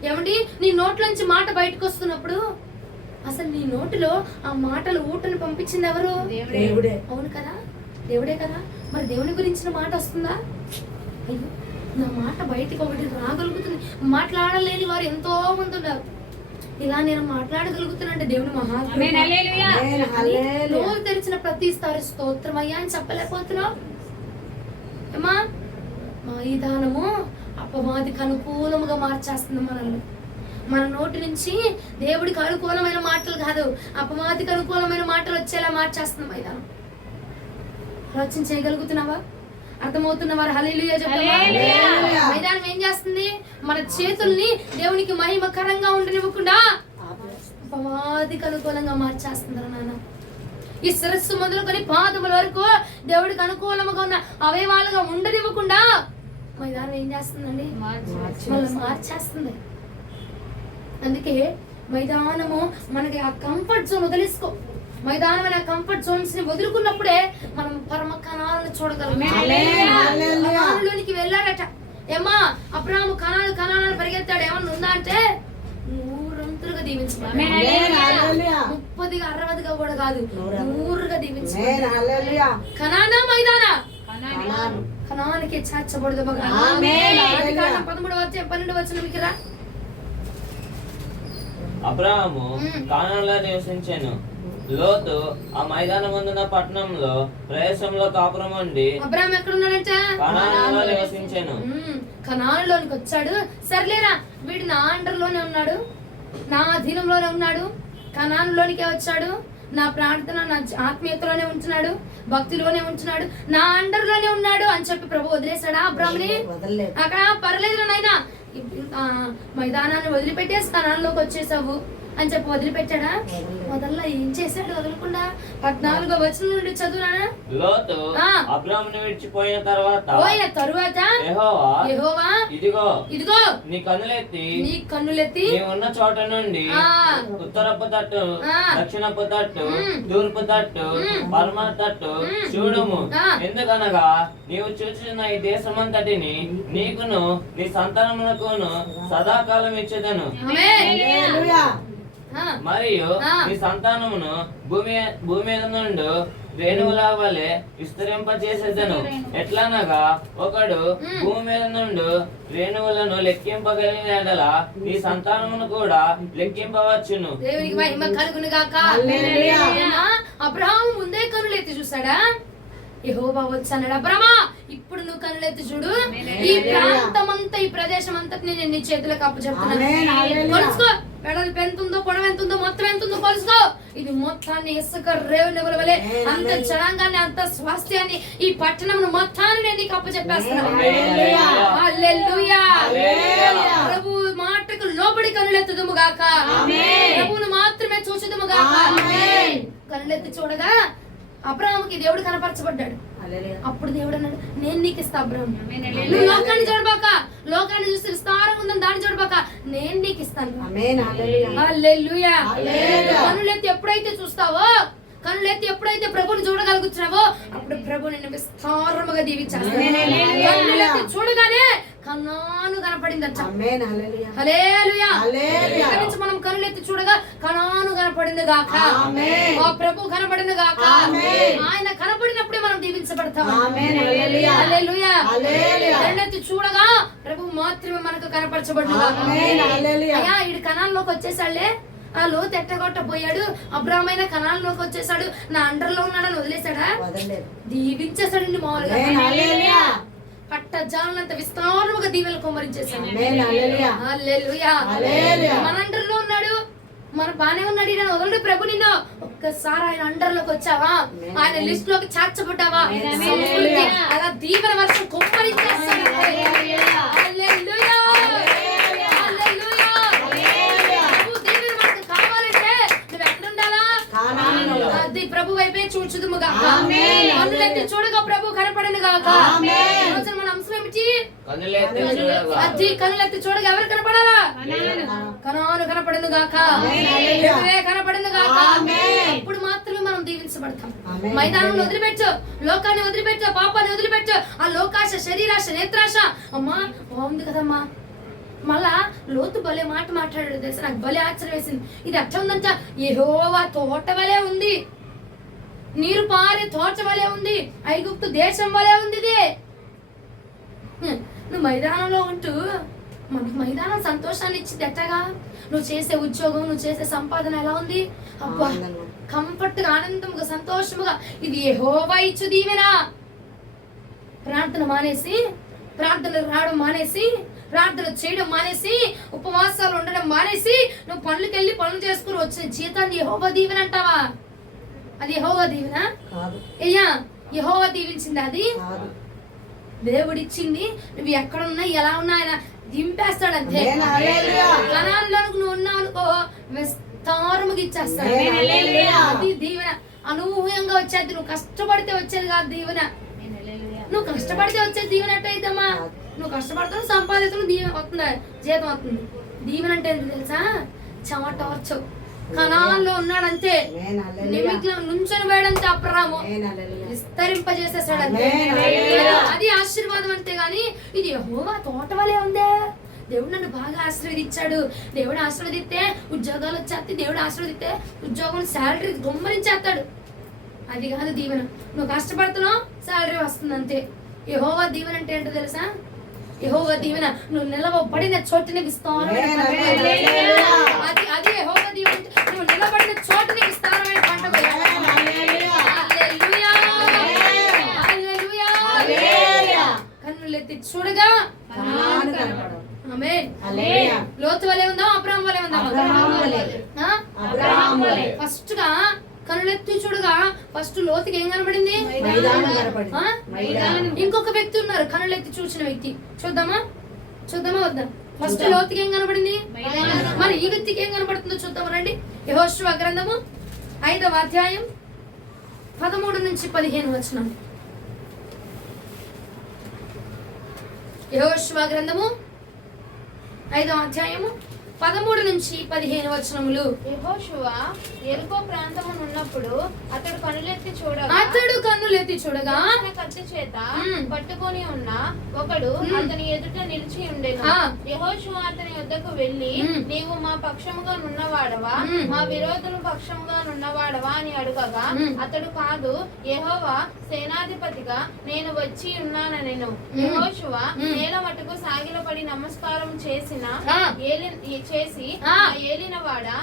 ఏమండి నీ నోట్లోంచి మాట బయటకు వస్తున్నప్పుడు అసలు నీ నోటిలో ఆ మాటలు ఊటని పంపించింది ఎవరు? దేవుడే. అవును కదా, దేవుడే కదా. మరి దేవుని గురించిన మాట వస్తుందా? అయ్యో నా మాట బయటికి ఒకటి రాగలుగుతుంది. మాట్లాడలేని వారు ఎంతో మంది ఉన్నారు. ఇలా నేను మాట్లాడగలుగుతున్నానంటే దేవుని మహాత్మ్యం. నోరు తెరిచిన ప్రతిసారి స్తోత్రం అయ్యా అని చెప్పలేకపోతున్నావు. ఏమా మైదానము అపవాదికి అనుకూలముగా మార్చేస్తుంది మనల్ని. మన నోటి నుంచి దేవుడికి అనుకూలమైన మాటలు కాదు, అపవాదికి అనుకూలమైన మాటలు వచ్చేలా మార్చేస్తుంది మైదానం. ఆలోచన చేయగలుగుతున్నావా? అర్థమవుతున్నవారు హల్లెలూయా చెప్తావా? మైదానం ఏం చేస్తుంది? మన చేతుల్ని దేవునికి మహిమకరంగా ఉండనివ్వకుండా అపవాదికి అనుకూలంగా మార్చేస్తుంది నాన్న. ఈ శిరస్సు మొదలుకొని పాదముల వరకు దేవుడికి అనుకూలంగా ఉన్న అవయవాలుగా ఉండనివ్వకుండా మైదానం ఏం చేస్తుందండి? మార్చేస్తుంది. అందుకే మైదానము మనకి ఆ కంఫర్ట్ జోన్ వదిలేసుకో. మైదానం అనే కంఫర్ట్ జోన్స్ ని వదులుకున్నప్పుడే మనం పరమ కణాలను చూడగలం. కణాలలోనికి వెళ్ళాడట. ఏమా అబ్రాహాము కణాలను పరిగెత్తాడు. ఏమన్నా ఉందా అంటే 100 దీవించబడ్డాడు. 30గా 60గా కూడా కాదు, 100గా దీవించబడ్డాడు. కనానా మైదానా? కనానికి చేర్చబడదు. 13వ వచనంకి రా. అబ్రాహాము కానానులో నివసించెను. లోతు ఆ మైదానమందున పట్టణంలో ప్రదేశంలో కాపురం ఉండి అబ్రాహాము ఎక్కడ ఉన్నాడంట? కానానులో నివసించెను. కనానులోనికి వచ్చాడు. సర్లేరా వీడు నా అండర్లోనే ఉన్నాడు, నా అధీనంలోనే ఉన్నాడు, కనానులోనికే వచ్చాడు, నా ప్రార్థన నా ఆత్మీయతలోనే ఉంటున్నాడు, భక్తిలోనే ఉంటున్నాడు, నా అండర్లోనే ఉన్నాడు అని చెప్పి ప్రభు వదిలేశాడా అబ్రాహాముని? అక్కడ పర్లేదు నాయనా, మైదానాన్ని వదిలిపెట్టేసి కనానులోకి వచ్చేసావు అని చెప్పి వదిలిపెట్టాడా? వదల్లా. ఏం చేశాడు వదలకుండా? 14వ వచనం నుండి చదువునా. లోతు అబ్రాహామును విడిచిపోయిన తరువాత యెహోవా ఇదిగో నీ కన్నులెత్తి నీ ఉన్న చోట నుండి ఉత్తరపు తట్టు, దక్షిణపు తట్టు, తూర్పు తట్టు, పరమ తట్టు చూడుము. ఎందుకనగా నీవు చూచిన ఈ దేశమంతటిని నీకును నీ సంతానమునకును సదాకాలం ఇచ్చేదను. మరియు నీ సంతానమును భూమి మీద నుండి రేణువుల వలె విస్తరింపచేసేదను. ఎట్లనగా ఒకడు భూమి మీద నుండి రేణువులను లెక్కింపగలిగిన ఎడల నీ సంతానమును కూడా లెక్కింపవచ్చును. దేవునికి మహిమ కలుగును గాక. అబ్రహాము ముందే కనులెత్తి చూసాడా? యెహోవా వచ్చాడు, అబ్రామా ఇప్పుడు నువ్వు కనులెత్తి చూడు, ఈ ప్రాంతం అంతా ఈ ప్రదేశం అంతా నేను నీ చేతులకు అప్పచెప్తున్నాను. కొలుసుకో, వెడల్పు ఎంత ఉందో, పొడవు ఎంత ఉందో, మొత్తం ఎంత ఉందో కొలుసుకో. ఇది మొత్తాన్ని ఇసుక రేవుల వలె అంత జనాంగాన్ని, అంత స్వాస్థ్యాన్ని, ఈ పట్టణం మొత్తాన్ని నేను నీకు అప్పచెప్పేస్తున్నాను. హల్లెలూయా. ప్రభు మాటకు లోబడి కనులెత్తుదుము గాక, ప్రభువును మాత్రమే చూచుదుము గాక. కనులెత్తి చూడగా అబ్రాహాముకి దేవుడు కనపరచబడ్డాడు. అప్పుడు దేవుడు అన్నాడు, నేను నీకు ఇస్తా అబ్రాహాము, నువ్వు లోకాన్ని చూడబాక, లోకాన్ని చూస్తే విస్తారంగా ఉందని దాన్ని చూడబాక, నేను నీకు ఇస్తాను. హల్లెలూయా. కనులెత్తి ఎప్పుడైతే చూస్తావో, కనులెత్తి ఎప్పుడైతే ప్రభుని చూడగలుగుతున్నావో అప్పుడు ప్రభు నిన్ను విస్తారముగా దీవించేస్తాడు. కనులెత్తి చూడగానే కనాను కనపడిందంట. హల్లెలూయా. ఇక్కడి నుంచి మనం కనులెత్తి చూడగా కనాను కనపడింది గాక. ఆమేన్. మా ప్రభు కనపడింది గాక. ఆమేన్. ఆయన కనపడినప్పుడే మనం దీవించబడతాం. ఆమేన్. హల్లెలూయా. హల్లెలూయా. హల్లెలూయా. రెండెత్తి చూడగా ప్రభు మాత్రమే మనకు కనపరచబడును గాక. ఆమేన్. హల్లెలూయా. అయ్యా ఈడు కనాల్లోకి వచ్చేసాడులే, ఆ లోతు ఎట్టగొట్టబోయాడు, అబ్రామైన కనాల్లోకి వచ్చేసాడు, నా అండర్లో ఉన్నాడని వదిలేశాడా? వదలలేదు. దీవించేశాడండి మామూలుగా. ఆమేన్. హల్లెలూయా. పట్ట జాలంత విస్తారముగా దీవెలు కుమ్మరించేశాడు. ఆమేన్. హల్లెలూయా. హల్లెలూయా. హల్లెలూయా. మన అండర్లో ఉన్నాడు, మన బానే ఉన్నాడు, ఈయన వదలడు ప్రభు నిన్ను. ఒక్కసారి ఆయన అండర్లోకి వచ్చావా, ఆయన లిస్ట్ లోకి చేర్చబడ్డావా, సమృద్ధి, అలా దీవెన వర్షం కుమ్మరించేస్తాడు. హల్లెలూయా. హల్లెలూయా. ప్రభు దీవెన మనకు కావాలంటే నువ్వు ఎక్కడ ఉండాలా? కానానులో. అది ప్రభు వైపే చూచుదుము గాక. ఆమేన్. కన్నులెత్తి చూడగా ప్రభు కనపడను గాక. ఆమేన్. ఈ రోజున మన అంశం ఏమిటి? కన్నులెత్తి చూడగా. అది కన్నులెత్తి చూడగా ఎవరు కనపడాలా? కనాను కనపడను గాక. యెహోవా కనపడను గాక. ఆమేన్. అప్పుడు మాత్రమే మనం దీవించబడతాం. ఆమేన్. మైదానంలో వదిలిపెట్టు, లోకాన్ని వదిలిపెట్టు, పాపాన్ని వదిలిపెట్టు, ఆ లోకాశ, శరీరాశ, నేత్రాశ. అమ్మా బాగుంది కదమ్మా. మళ్ళా లోతు భలే మాట మాట్లాడాడు తెలుసా, నాకు భలే ఆశ్చర్యం వేసింది. ఇది అట్లా ఉందంట, యెహోవా తోట వలె ఉంది, నీరు పారే తోట వలె ఉంది, ఐగుప్తు దేశం వలె ఉంది ఇది. నువ్వు మైదానంలో ఉంటూ మనకు మైదానం సంతోషాన్ని ఇచ్చింది ఎట్టగా? నువ్వు చేసే ఉద్యోగం, నువ్వు చేసే సంపాదన ఎలా ఉంది? అబ్బా కంఫర్ట్ గా, ఆనందముగా, సంతోషముగా, ఇది యెహోవా ఇచ్చు దీవెన. ప్రార్థన మానేసి, ప్రార్థనలు రావడం మానేసి, ప్రార్థన చేయడం మానేసి, ఉపవాసాలు ఉండడం మానేసి, నువ్వు పనులకి వెళ్ళి పనులు చేసుకుని వచ్చిన జీతాన్ని యెహోవా దీవెన అంటావా? అది యెహోవా దీవెన కాదు. అయ్యా? యెహోవా దీవించింది అది? కాదు. దేవుడిచ్చింది. నువ్వు ఎక్కడున్నా ఎలా ఉన్నా ఆయన దింపేస్తాడంతే. ఆమేన్. హల్లెలూయా. కనానులో నువ్వు ఉన్నావు అనుకో, విస్తారముగా ఇచ్చేస్తాడు. ఆమేన్. హల్లెలూయా. అది దీవెన. అనూహ్యంగా వచ్చేది. నువ్వు కష్టపడితే వచ్చేది కాదు దీవెన. నువ్వు కష్టపడితే వచ్చేది దీవెన ఎట్టయిద్దమ్మా? నువ్వు కష్టపడుతున్నావు, సంపాదిస్తున్నావు, దీవెన వస్తుంది, జీతం వస్తుంది. దీవెన అంటే ఏంటి తెలుసా? చెమటవచ్చు. కనాల్లో ఉన్నాడంతే, ఆమేన్. హల్లెలూయా. నిమిత్తం నుంచొని వేయడంతే అబ్రాము ఆమేన్. హల్లెలూయా. విస్తరింపజేసేసాడంతే. ఆమేన్. హల్లెలూయా. అది ఆశీర్వాదం అంతే గాని ఇది యెహోవా తోట వలె ఉందే. దేవుడు నన్ను బాగా ఆశీర్వదించాడు, దేవుడు ఆశీర్వదిస్తే ఉద్యోగాలు వచ్చేస్తే, దేవుడు ఆశీర్వదిస్తే ఉద్యోగం శాలరీ గుమ్మరించేస్తాడు. అది కాదు దీవెన. నువ్వు కష్టపడుతున్నావు, శాలరీ వస్తుంది అంతే. యెహోవా దీవెన అంటే ఏంటో తెలుసా? యెహోవా దీవెన నువ్వు నిలవబడిన చోటుని విస్తారమైన పంట కోయాలి. అది అది యెహోవా దీవెన అంటే నువ్వు నిలబడిన చోటుని విస్తారమైన పంట కోయాలి. హల్లెలూయా. హల్లెలూయా. హల్లెలూయా. హల్లెలూయా. కన్నులెత్తి చూడగా కనాను కనపడు. ఆమేన్. హల్లెలూయా. లోతు వలె ఉందా, అబ్రాహాము వలె ఉందా? అబ్రాహాము వలె. ఆ? అబ్రాహాము వలె. ఫస్ట్ గా కనులెత్తి చూడగా ఫస్ట్ లోతుకి ఏం కనబడింది? మైదానం కనపడింది. ఆ? మైదానం. ఇంకొక వ్యక్తి ఉన్నారు కనులెత్తి చూసిన వ్యక్తి. చూద్దామా వద్దా? ఫస్ట్ లోతుకి ఏం కనబడింది? మరి ఈ వ్యక్తికి ఏం కనబడుతుందో చూద్దాం రండి. యెహోషువ గ్రంథము 5వ అధ్యాయం 13 నుంచి 15 వచనం. యెహోషువ గ్రంథము 5వ అధ్యాయము 13 నుంచి 15 వచనములు. యెహోషువ యెరికో ప్రాంతమునున్నప్పుడు అతడు కనులెత్తి చూడగా తన కత్తి చేత పట్టుకొని ఉన్న ఒకడు అతని ఎదుట నిలిచి ఉండెను. యెహోషువ అతని యొద్దకు వెళ్ళి, నీవు మా పక్షముగా నున్నవాడవా, మా విరోధుల పక్షముగా నున్నవాడవా అని అడుగగా అతడు, కాదు, యెహోవా సేనాధిపతిగా నేను వచ్చి ఉన్నానెను. యెహోషువ నేల మట్టుకు సాగిలపడి నమస్కారం చేసి ఏలినవాడా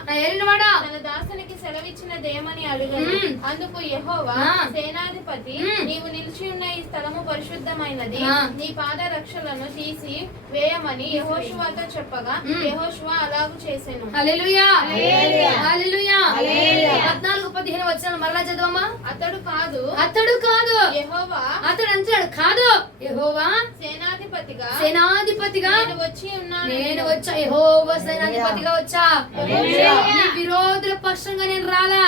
తన దాసునికి సెలవిచ్చినదేమని అడుగను. అందుకు యెహోవా సేనాధిపతి, నీవు నిలిచి ఉన్న ఈ స్థలము పరిశుద్ధమైనది, నీ పాద రక్షలను తీసి వేయమని యెహోషువతో చెప్పగా యెహోషువ అలాగు చేసెను. హల్లెలూయా. హల్లెలూయా. హల్లెలూయా. హల్లెలూయా. 14-15 వచనాలు మరలా చదవమ్మా. అతడు కాదు యెహోవా, అతడు అంటాడు కాదు, యెహోవా సేనాధిపతిగా నేను వచ్చి ఉన్నాను. నేను వచ్చా, యెహోవా సేనాధిపతిగా వచ్చా. హల్లెలూయా. నీ విరోధుల పక్షంగా నేను రాలా,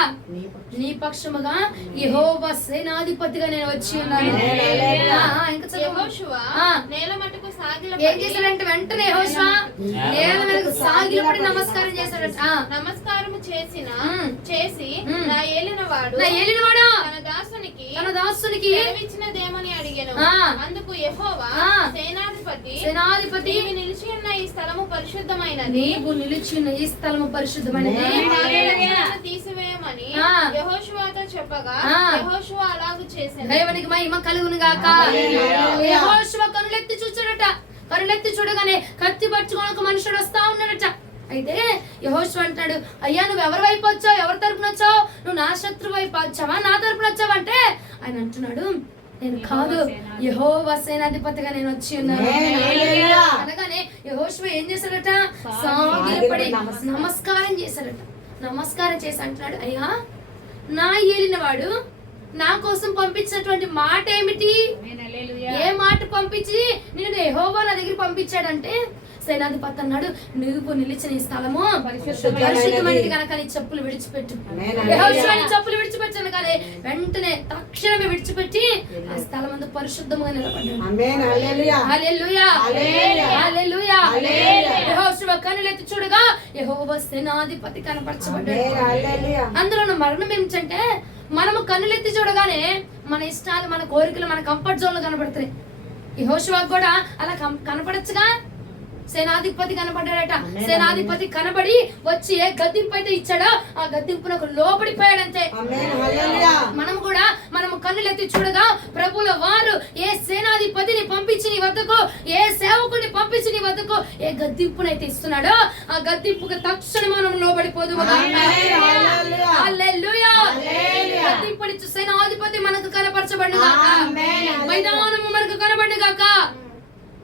నీ పక్షముగా యెహోవా సేనాధిపతిగా నేను వచ్చి ఉన్నాను. హల్లెలూయా. ఇంకా చదువు. యెహోషువ ఆ. నేల మట్టుకు ఏం చేశాడంటే వెంటనే యెహోషువ నేల మీదకు సాగిలపడి నమస్కారం చేశాడట. నమస్కారము చేసి మ్. నా ఏలినవాడు నా ఏలినవాడా తన దాసునికి సెలవిచ్చినదేమని అడిగాను. అడిగాను. ఆ. అందుకు యెహోవా ఆ. సేనాధిపతి సేనాధిపతి నీవు నిలిచి ఉన్న ఈ స్థలము పరిశుద్ధమైనది, నీవు నిలిచిన ఈ స్థలము పరిశుద్ధమైనది. నీ హల్లెలూయా. రక్షణను తీసివేయమని ఆ. యెహోషువతో చెప్పగా ఆ. యెహోషువ అలాగు చేసెను. దేవునికి మహిమ కలుగును గాక. హల్లెలూయా. యెహోషువ కనులెత్తి చూచాడట. కనులెత్తి చూడగానే కత్తి పట్టుకొని ఒక మనుషుడు వస్తా ఉన్నాడట. అయితే యెహోషువ అంటాడు, అయ్యా నువ్వు ఎవరి వైపు వచ్చావు, ఎవరి తరపున వచ్చావు, నువ్వు నా శత్రు వైపు వచ్చావా నా తరపున వచ్చావా అంటే ఆయన అంటున్నాడు, నేను కాదు, యెహోవా సేనాధిపతిగా నేను వచ్చి ఉన్నాను. హల్లెలూయా. అనగానే యెహోషువ ఏం చేశాడట, సాగిలపడి నమస్కారం చేశాడట. నమస్కారం చేసి అంటున్నాడు, అయ్యా నా ఏలినవాడు నా కోసం పంపించినటువంటి మాట ఏమిటి, ఏ మాట పంపించి నేను యెహోవా నా దగ్గర పంపించాడంటే, సేనాధిపతి అన్నాడు, నువ్వు నిలిచిన ఈ స్థలము పరిశుద్ధమైనది కనుక నీ చెప్పులు విడిచిపెట్టు. యెహోషువ నీ చెప్పులు విడిచిపెట్టాను కానీ వెంటనే తక్షణమే విడిచిపెట్టి ఆ స్థలం అందు పరిశుద్ధంగా నిలబడ్డాడు. ఆమేన్. హల్లెలూయా. హల్లెలూయా. హల్లెలూయా. హల్లెలూయా. హల్లెలూయా. యెహోషువ కన్నులెత్తి చూడగా యెహోవా సేనాధిపతి కనపరచబడ్డాడు. ఆమేన్. హల్లెలూయా. అందులో మరణం ఏమిటంటే, మనము కన్నులెత్తి చూడగానే మన ఇష్టాలు, మన కోరికలు, మన కంఫర్ట్ జోన్ లో కనపడతాయి. యెహోషువకు కూడా అలా కనపడచ్చుగా. సేనాధిపతి కనపడ్డాడట. సేనాధిపతి కనబడి వచ్చి ఏ గద్దింపు అయితే ఇచ్చాడో ఆ గద్దింపునకు లోబడిపోయాడంతే. ఆమేన్. హల్లెలూయా. మనము కన్నులెత్తి చూడగా ప్రభుల వారు ఏ సేనాధిపతిని పంపించి నీ వద్దకు, ఏ సేవకుని పంపించి నీ వద్దకు ఏ గద్దింపునైతే ఇస్తున్నాడో ఆ గద్దింపుకు తక్షణం మనం లోబడిపోదు. హల్లెలూయా. గద్దింపునిచ్చు సేనాధిపతి మనకు కనపరచబడును గాక. ఆమేన్. మైదానము మనకు కనబడును గాక.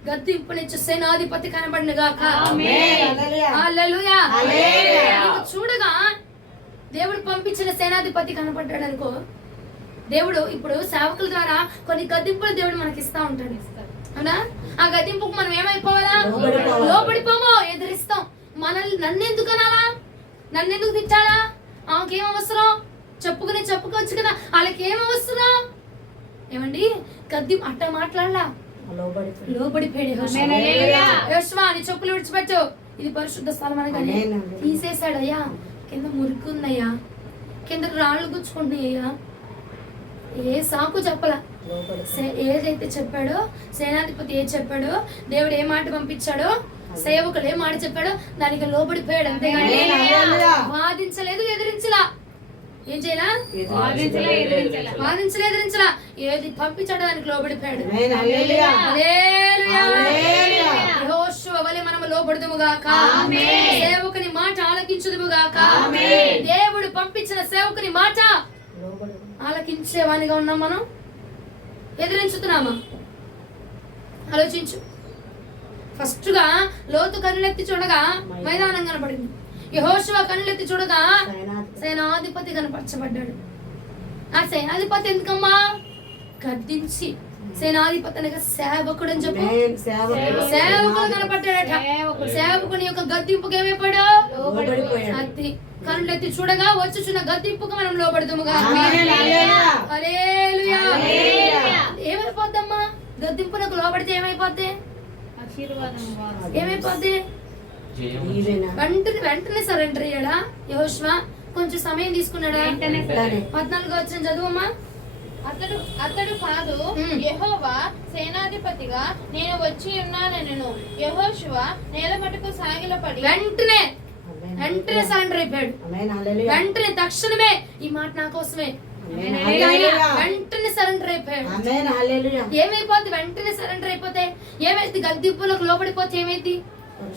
గద్దింపునిచ్చు సేనాధిపతి కనబడును గాక. ఆమేన్. హల్లెలూయా. హల్లెలూయా. హల్లెలూయా. నీవు చూడగా దేవుడు పంపించిన సేనాధిపతి కనపడ్డాడు అనుకో, దేవుడు ఇప్పుడు సేవకుల ద్వారా కొన్ని గద్దింపులు దేవుడు మనకి ఇస్తా ఉంటాడు. అవునా? ఆ గద్దింపుకు మనం ఏమైపోవాలా? లోబడిపోవాలి. లోబడిపోమో, ఎదిరిస్తాం. నన్నెందుకు అనాలా, నన్నెందుకు తిట్టాలా, ఆమెకేం అవసరం, చెప్పుకోవచ్చు కదా, వాళ్ళకి ఏం అవసరం. ఏమండి, గద్దింపు అట్ట మాట్లాడలా, లోబడిపోయాడు యెహోషువ. నీ చెప్పులు విడిచిపెట్టు, ఇది పరిశుద్ధ స్థలం అనగానే తీసేశాడయ్యా. కింద మురికి ఉందయ్యా, కింద రాళ్ళు గుచ్చుకుంటున్నాయ్యా. ఏ సాకు చెప్పలా. ఏదైతే చెప్పాడో, సేనాధిపతి ఏది చెప్పాడో, దేవుడు ఏ మాట పంపించాడో, సేవకుడు ఏ మాట చెప్పాడో దానికి లోబడిపోయాడు. అంతేగాని వాదించలేదు, ఎదిరించలా. ఏం చేయాలా? వాదించలే, ఎదిరించలా. ఏది పంపించాడో దానికి లోబడిపోయాడు. ఆమేన్. హల్లెలూయా. హల్లెలూయా. హల్లెలూయా. యెహోషువ వలె మనము లోబడుదుము గాక. ఆమేన్. సేవకుని మాట ఆలకించుదుము గాక. ఆమేన్. దేవుడు పంపించిన సేవకుని మాట ఆలకించేవానిగా ఉన్నాం మనం, ఎదిరించుతున్నామా? ఆలోచించు. ఫస్ట్ గా లోతు కన్నులెత్తి చూడగా మైదానం కనపడింది. యెహోషువ కన్నులెత్తి చూడగా సేనాధిపతి కనపరచబడ్డాడు. ఆ సేనాధిపతి ఎందుకమ్మా? గద్దించి సేనాధిపతి అనగా సేవకుడు అని చెప్పు. ఆమేన్. సేవకుడు. సేవకుడు కనపడ్డాడట. సేవకుని యొక్క గద్దింపుకి ఏమైపోయాడు? లోబడిపోయాడు. అతి కన్నులెత్తి చూడగా వచ్చుచున్న గద్దింపుకు మనం లోబడదుముగా. ఆమేన్. హల్లెలూయా. హల్లెలూయా. హల్లెలూయా. ఏమైపోద్దమ్మా? గద్దింపునకు లోబడితే ఏమైపోద్ది? ఏమైపోద్ది? ఈవెనా. వెంటనే సరెండర్ అయ్యాడా యెహోషువ? కొంచెం సమయం తీసుకున్నాడా? 14 వచ్చిన చదువమ్మా. అతడు కాదు, యెహోవా సేనాధిపతిగా నేను వచ్చి ఉన్నానెను. యెహోషువ నేల మటుకు సాగిలపడి వెంటనే ఆమేన్. సరెండర్ అయిపోయాడు. ఆమేన్. హల్లెలూయా. వెంటనే తక్షణమే ఈ మాట నా కోసమే. ఆమేన్. హల్లెలూయా. వెంటనే సరెండర్ అయిపోయాడు. ఆమేన్. హల్లెలూయా. ఏమైపోద్ది? వెంటనే సరెండర్ అయిపోతే ఏమైంది? గద్దింపులకు లోబడిపోతే ఏమైంది?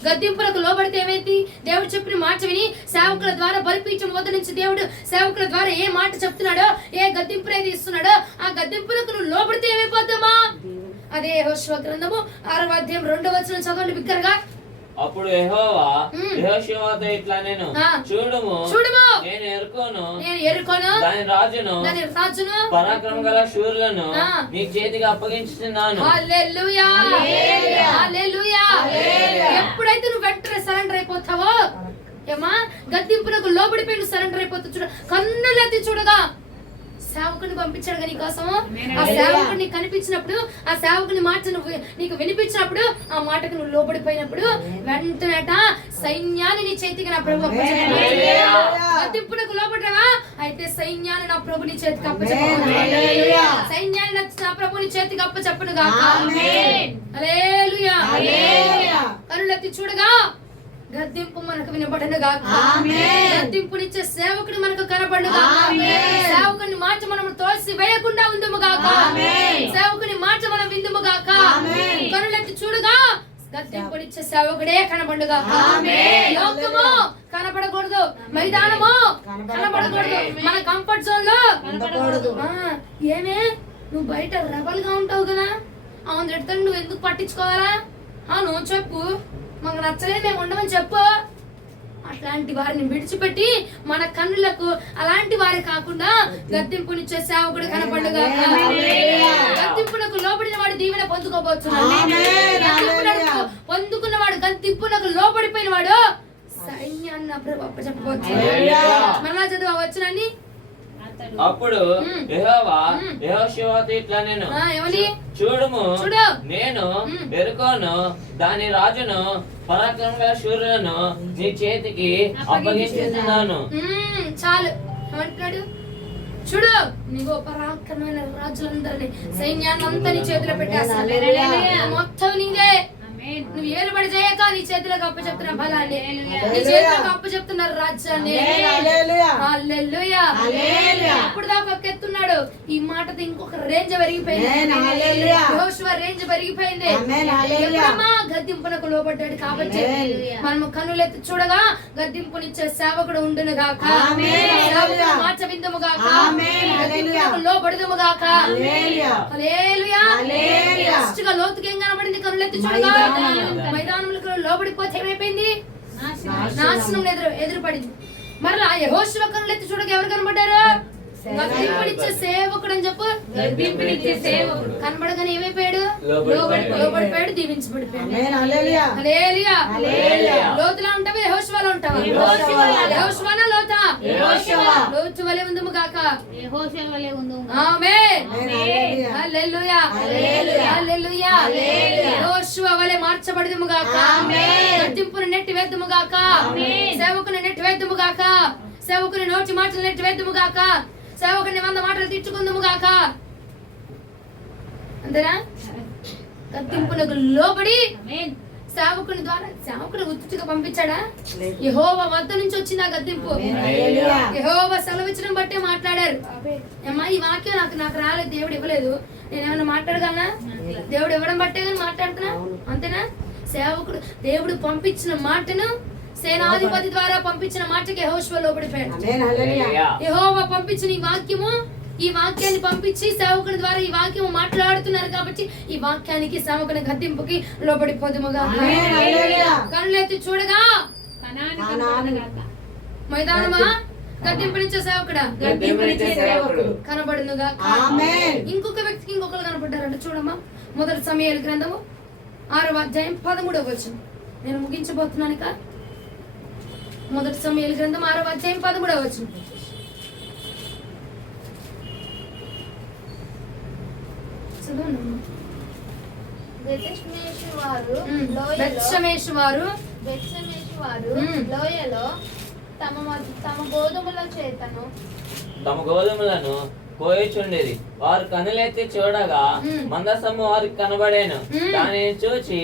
గద్దింపులకు లోబడితే ఏమైంది? దేవుడు చెప్పిన మాట విని సేవకుల ద్వారా బలిపీఠం వద్ద నుంచి దేవుడు సేవకుల ద్వారా ఏ మాట చెప్తున్నాడో, ఏ గద్దింపు ఏది ఇస్తున్నాడో ఆ గద్దింపులకు నువ్వు లోబడితే ఏమైపోద్దామా? అదే యెహోషువ గ్రంథము 6వ అధ్యాయం 2వ వచనం చదవండి బిగ్గరగా. అప్పుడు యెహోవా యెహోషువతో ఇట్లా నేను చూడుము, నేను ఎరుకోను దాని రాజును పరాక్రమ గల శూరులను నీ చేతికి అప్పగించుతున్నాను. హల్లెలూయా. హల్లెలూయా. ఎప్పుడైతే నువ్వు వెంటనే సరెండర్ అయిపోతావో, ఏమా గద్దింపునకు లోబడిపోయి నువ్వు సరెండర్ అయిపోతావు. చూడ, కన్నులెత్తి చూడగా సేవకుని పంపించాడు కదా నీకోసం. ఆ సేవకుడిని కనిపించినప్పుడు, ఆ సేవకుని మాట నువ్వు నీకు వినిపించినప్పుడు, ఆ మాటకు నువ్వు లోబడిపోయినప్పుడు వెంటనేట సైన్యాన్ని నీ చేతికి నా ప్రభు గద్దింపునకు లోబడ్డావా? అయితే సైన్యాన్ని నా ప్రభు నీ చేతికి అప్పచెప్పను. సైన్యాన్ని నా ప్రభు నీ చేతికి అప్పచెప్పను గాక. హల్లెలూయా. కనులెత్తి చూడగా గద్దింపు మనకు వినబడను గాక. గద్దింపునిచ్చే సేవకుడు మనకు కనబడను గాక. సేవకుని మాట మనం తోసి వేయకుండా ఉందుము గాక. సేవకుని మాట మనం విందుము గాక. కనులెత్తి చూడగా గద్దింపునిచ్చే సేవకుడే కనబడను గాక. లోకము కనబడకూడదు, మైదానము కనబడకూడదు, మన కంఫర్ట్ జోన్ లో ఉండకూడదు. ఏమే నువ్వు బయట రెబల్ గా ఉంటావు కదా, అవును తిడతాను, నువ్వు ఎందుకు పట్టించుకోవాలా? నువ్వు చెప్పు, మాకు నచ్చలేదు మేము ఉండమని చెప్పు. అట్లాంటి వారిని విడిచిపెట్టి మన కన్నులకు అలాంటి వారి కాకుండా గద్దింపునిచ్చే సేవకుడు కనపడుగా. గద్దింపునకు లోబడిన వాడు దీవెన పొందుకోబోతున్నాడు. గద్దింపునకు పొందుకున్నవాడు, గద్దింపునకు లోబడిపోయిన వాడు సైన్యాన్ని చెప్పవచ్చు. మరలా చదువు వచ్చినాన్ని. అప్పుడు యెహోవా యెహోషువతో ఇట్లా నేను చూడుము, నేను యెరికోను దాని రాజును పరాక్రమం గల శూరులను నీ చేతికి అప్పగించుతున్నాను. చాలు ఏమంటున్నాడు? చూడు, నీకు పరాక్రమైన రాజులందరినీ సైన్యాన్ని అంతా నీ చేతిలో పెట్టేస్తా, మొత్తం నీదే. నువ్వు ఏలుబడి చేయక నీ చేతిలోకి అప్పు చెప్తున్న బలాన్ని, నీ చేతిలోకి అప్పు చెప్తున్న రాజ్యాన్ని. హల్లెలూయా. ఇప్పుడు దాకా ఒక ఎత్తున్నాడు, ఈ మాటతో ఇంకొక రేంజ్ పెరిగిపోయింది. యెహోషువ రేంజ్ పెరిగిపోయింది. ఎప్పుడమ్మా గద్దింపునకు లోబడ్డాడు కాబట్టి మనము కన్నులెత్తి చూడగా గద్దింపునిచ్చే సేవకుడు ఉండును గాక. మాట విందుము గాక, లోబడుదుము గాక. హల్లెలూయా. ఫస్ట్ గా లోతుకి ఏం కనబడింది? కన్నులెత్తి చూడగా మైదానంలో లోబడిపోతే ఏమైపోయింది? నాశనం ఎదురుపడింది. మరలా యెహోషువ కన్నులెత్తి చూడగా ఎవరు కనబడ్డారు? గద్దింపునిచ్చే సేవకుడు అని చెప్పు. కనబడగానే ఏమైపోయాడు? లోబడిపోయాడు, దీవించబడిపోయాడు. హల్లెలూయా. లోతులా ఉంటావా యెహోషువలో ఉంటావా? యెహోషువనా లోతా? లోతు వలె ఉందుము గాక. ఆమేన్. హల్లెలూయా. హల్లెలూయా. యెహోషువ వలె మార్చబడుదుము గాక. గద్దింపును నెట్టి వేద్దుము గాక. సేవకుని నెట్టి వేద్దుము గాక. సేవకుని నోటి మాటలు నెట్టి వేద్దుము గాక. సేవకుని 100 మాటలు తిట్టుకుందుము గాక. అంతేనా? గద్దింపునకు లోబడి సేవకుని ద్వారా సేవకుని ఉత్తుగా పంపించాడా? యెహోవా వద్ద నుంచి వచ్చింది ఆ గద్దింపు. యెహోవా సెలవిచ్చడం బట్టే మాట్లాడారు. అమ్మా ఈ వాక్యం నాకు రాలేదు, దేవుడు ఇవ్వలేదు, నేనేమన్నా మాట్లాడగలనా? దేవుడు ఇవ్వడం బట్టే కానీ మాట్లాడుతున్నా, అంతేనా? సేవకుడు దేవుడు పంపించిన మాటను, సేనాధిపతి ద్వారా పంపించిన మాటకి యెహోషువ లోబడిపోయాడు. యెహోవా పంపించిన ఈ వాక్యాన్ని పంపించి సేవకుని ద్వారా ఈ వాక్యం మాట్లాడుతున్నారు కాబట్టి ఈ వాక్యానికి సేవకుని గద్దింపుకి లోబడిపోదుముగా. కన్నులెత్తి చూడగా మైదానమా గద్దింపునిచ్చే సేవకుడా కనబడునుగా. ఇంకొక వ్యక్తికి ఇంకొకరు కనబడ్డారంట. చూడమ్మా, మొదటి సమూయేలు గ్రంథము 6వ అధ్యాయం 13వ వచనం. నేను ముగించబోతున్నాను ఇక. మొదటి సమూయేలు గ్రంథం 6వ అధ్యాయం 13వ వచనం. బెత్షెమెషు వారు లోయలో తమ గోధుమలను కోయుచుండేది. వారు కనులెత్తి చూడగా మందసము వారికి కనబడేను. దానిని చూచి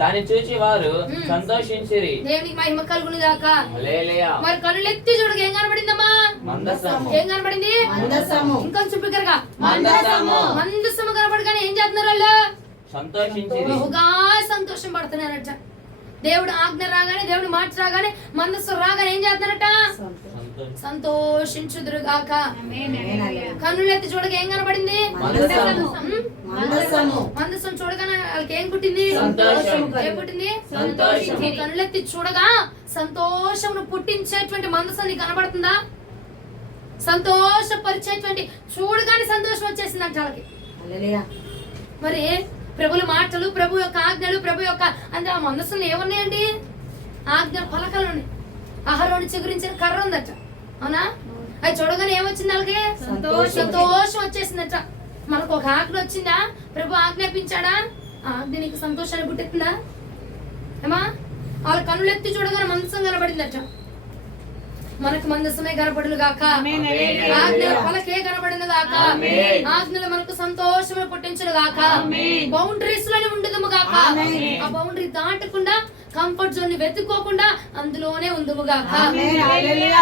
దాన్ని చూచి వారు సంతోషించిరి. దేవునికి మహిమ కలుగును గాక. హల్లెలూయా. మరి కనులెత్తి చూడగా ఏం కనబడిందమ్మా? మందసము. ఏం కనబడింది? ఇంకొంచెం బిగ్గరగా మందసము కనబడగానే ఏం చేస్తున్నారు వాళ్ళు? సంతోషించిరి. బహుగా సంతోషం పడుతున్నారట. దేవుడు ఆజ్ఞ రాగానే, దేవుడు మాట రాగానే, మందస్సు రాగానే ఏం చేస్తున్నారట? సంతోషించుదురుగాక. కన్నులెత్తి చూడగా ఏం కనబడింది? మందసం చూడగానే వాళ్ళకి ఏం పుట్టింది? ఏం పుట్టింది? కన్నులెత్తి చూడగా సంతోషమును పుట్టించేటువంటి మందసం నీకు కనబడుతుందా? సంతోషపరిచేటువంటి చూడగానే సంతోషం వచ్చేసిందంట వాళ్ళకి. మరి ప్రభుల మాటలు, ప్రభు యొక్క ఆజ్ఞలు, ప్రభు యొక్క అంటే ఆ మనస్సులో ఏమున్నాయండి? ఆజ్ఞ ఫలకాలు ఉన్నాయి. అహరోను చిగురించిన కర్ర ఉందట, అవునా? అది చూడగానే ఏమొచ్చింది వాళ్ళకి? సంతోషం వచ్చేసిందట. మనకు ఒక ఆజ్ఞ వచ్చిందా? ప్రభు ఆజ్ఞాపించాడా? ఆ ఆజ్ఞ నీకు సంతోషాన్ని పుట్టిందా? ఏమా వాళ్ళ కన్నులు ఎత్తి చూడగానే మందసం కనబడిందట. మనకు మందసమే కనబడును గాక, ఆజ్ఞల పలకే కనబడును గాక, ఆజ్ఞలు మనకు సంతోషమే పుట్టించును గాక, బౌండరీస్ లోనే ఉండదుము గాక, ఆ బౌండరీ దాటకుండా కంఫర్ట్ జోన్ ని వెతుక్కోకుండా అందులోనే ఉందుము గాక.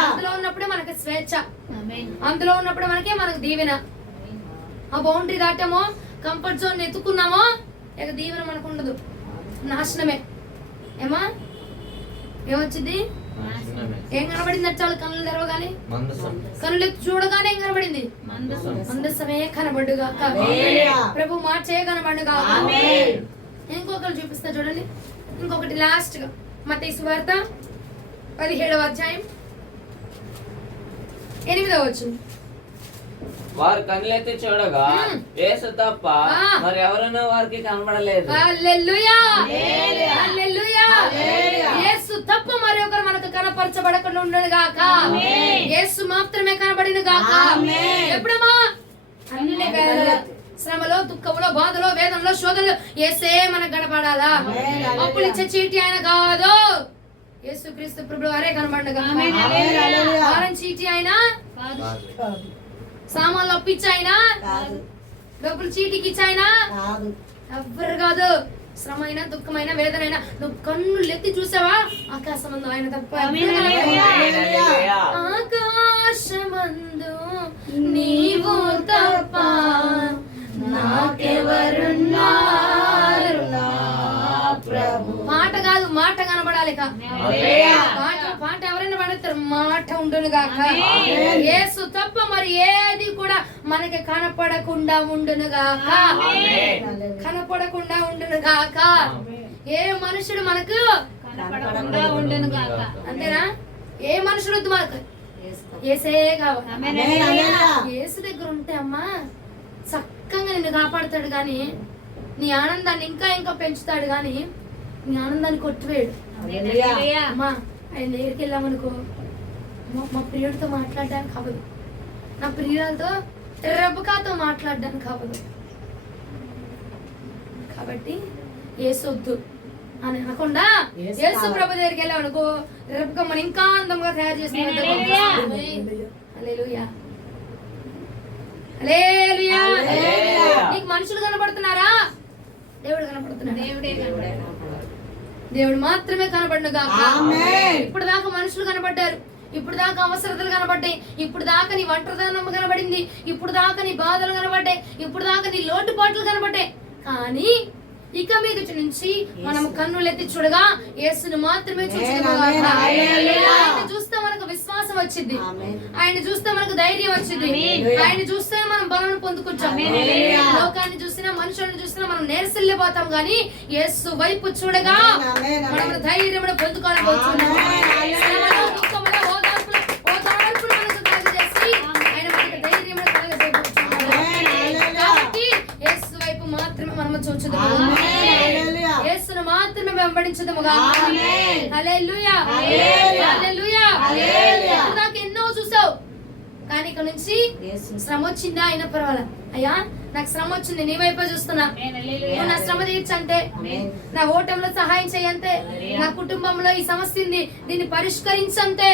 అందులో ఉన్నప్పుడే మనకి స్వేచ్ఛ, అందులో ఉన్నప్పుడే మనకు దీవెన. ఆ బౌండరీ దాటామో, కంఫర్ట్ జోన్ ఎత్తుకున్నామో, ఇక దీవెన మనకు ఉండదు, నాశనమే. ఏమా ఏమొచ్చింది? ఏం కనబడింది? అచ్చాలు కన్నులు తెరవగానే, కన్నులు ఎత్తి చూడగానే ఏం కనబడింది? మందసమే కనబడుగా, ప్రభు మార్చే కనబడుగా. ఇంకొకరు చూపిస్తా చూడండి, ఇంకొకటి లాస్ట్ గా మత్తయి సువార్త 17వ అధ్యాయం 8వ వచనం. వారు కన్నులెత్తి చూడగా యేసు తప్ప మరి ఎవరైనా వారికి కనబడలేదు. హల్లెలూయా, హల్లెలూయా. యేసు తప్ప మరి ఒకరు మనకు కనపరచబడకుండా ఉండను గాక, యేసు మాత్రమే కనబడిన గాక. ఎప్పుడమ్మా? అన్ని వేళ శ్రమలో, దుఃఖంలో, బాధలో, వేదనలో, శోధనలో యేసే మనకు కనపడాలా? అప్పులు ఇచ్చే చీటి ఆయన కాదు, యేసుక్రీస్తు ప్రభువు వారే కనబడగా. వారం చీటి ఆయన, సామాన్లు అప్పిచ్చి ఆయన, డబ్బులు చీటికి ఇచ్చి ఆయన ఎవ్వరు కాదు. శ్రమ అయినా, దుఃఖమైన, వేదనైనా నువ్వు కన్నులు ఎత్తి చూసావా? ఆకాశమందు ఆయన తప్ప, ఆకాశమందు నీవు తప్ప నాకెవరున్నారు? పాట కాదు, మాట కనబడాలి. పాట ఎవరైనా పడతారు, మాట ఉండును గాక. యేసు తప్ప మరి ఏది కూడా మనకి కనపడకుండా ఉండును గాక, కనపడకుండా ఉండును గాక. ఏ మనుషుడు మనకు కనపడకుండా ఉండును గాక. అంతేనా? ఏ మనుషుడు వద్దు మనకు, యేసే కావాలి. యేసు దగ్గర ఉంటే అమ్మా చక్కగా నిన్ను కాపాడుతాడు గాని, నీ ఆనందాన్ని ఇంకా ఇంకా పెంచుతాడు గాని నీ ఆనందాన్ని కొట్టివేడు. అమ్మా ఆయన దగ్గరికి వెళ్ళామనుకో, మా ప్రియుడితో మాట్లాడడానికి అవ్వదు, నా ప్రియురాలతో రెబ్బకాతో మాట్లాడడానికి అవ్వదు. కాబట్టి యేసొద్దు అని అనకుండా యేసు ప్రభు దగ్గరికి వెళ్ళామనుకో, రెబ్బక మనం ఇంకా అందంగా తయారు చేసిన. హల్లెలూయా, హల్లెలూయా. నీకు మనుషులు కనబడుతున్నారా? దేవుడు కనబడుతున్నాడు. దేవుడు మాత్రమే కనబడును గాక. ఇప్పుడు దాకా మనుషులు కనబడ్డారు, ఇప్పుడు దాకా అవసరతలు కనబడ్డాయి, ఇప్పుడు దాకా నీ ఒంటరితనం కనబడింది, ఇప్పుడు దాకా నీ బాధలు కనబడ్డాయి, ఇప్పుడు దాకా నీ లోటుపాట్లు కనబడ్డాయి. కానీ ఇక మీద నుంచి మనం కన్నులెత్తి చూడగా యేసుని మాత్రమే చూస్తున్నాం. ఆయన చూస్తే మనకు విశ్వాసం వచ్చింది, ఆయన చూస్తే మనకు ధైర్యం వచ్చింది, ఆయన చూస్తే మనం బలం పొందుకుంటాం. లోకాన్ని చూసినా, మనుషులను చూసినా మనం నేర్సిల్లిపోతాం, కానీ యేసు వైపు చూడగా మనం ధైర్యం పొందుకోలేకపోతున్నాం. యేసును మాత్రమే వెంబడించుదాము గాక. హల్లెలూయా, హల్లెలూయా. నాకు ఎన్నో చూసావు, కానీ ఇక్కడ నుంచి శ్రమ వచ్చిందా అయినా పర్వాలా, అయ్యా నాకు శ్రమ వచ్చింది, నీ వైపే చూస్తున్నా, నువ్వు నా శ్రమ తీర్చంతే, నా ఓటంలో సహాయం చేయంతే, నా కుటుంబంలో ఈ సమస్య ఉంది దీన్ని పరిష్కరించంతే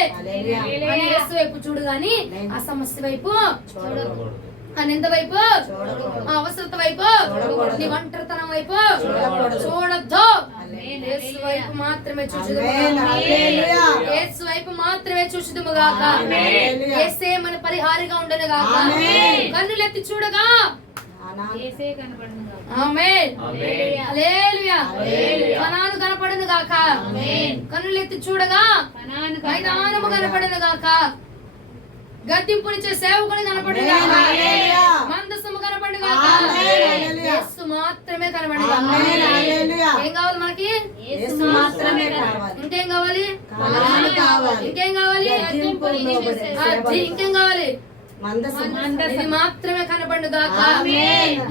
అని యేసు వైపు చూడు, గాని ఆ సమస్య వైపు చూడకూడదు, ఆ నింద వైపు, ఆ అవసరత వైపు, నీ ఒంటరితనం వైపు చూడొద్దు. యేసు వైపు మాత్రమే చూచుదుము, యేసు వైపు మాత్రమే చూచుదుము గాక. యేసే మన పరిహారిగా ఉండను గాక. కన్నులెత్తి చూడగా యేసే కనపడును గాక. ఆమేన్, హల్లెలూయా. కనాను కనపడును గాక. కన్నులెత్తి చూడగా మైదానము కనపడును గాక. గద్దింపునిచ్చే సేవకుని కనపడును గాక. మందసము కనపడును గాక. యేసు మాత్రమే కనపడును గాక. ఏం కావాలి మనకి? యేసు మాత్రమే కావాలి. ఇంకేం కావాలి? ఇంకేం కావాలి? ఇంకేం కావాలి? ఇది మాత్రమే కనపడును గాక.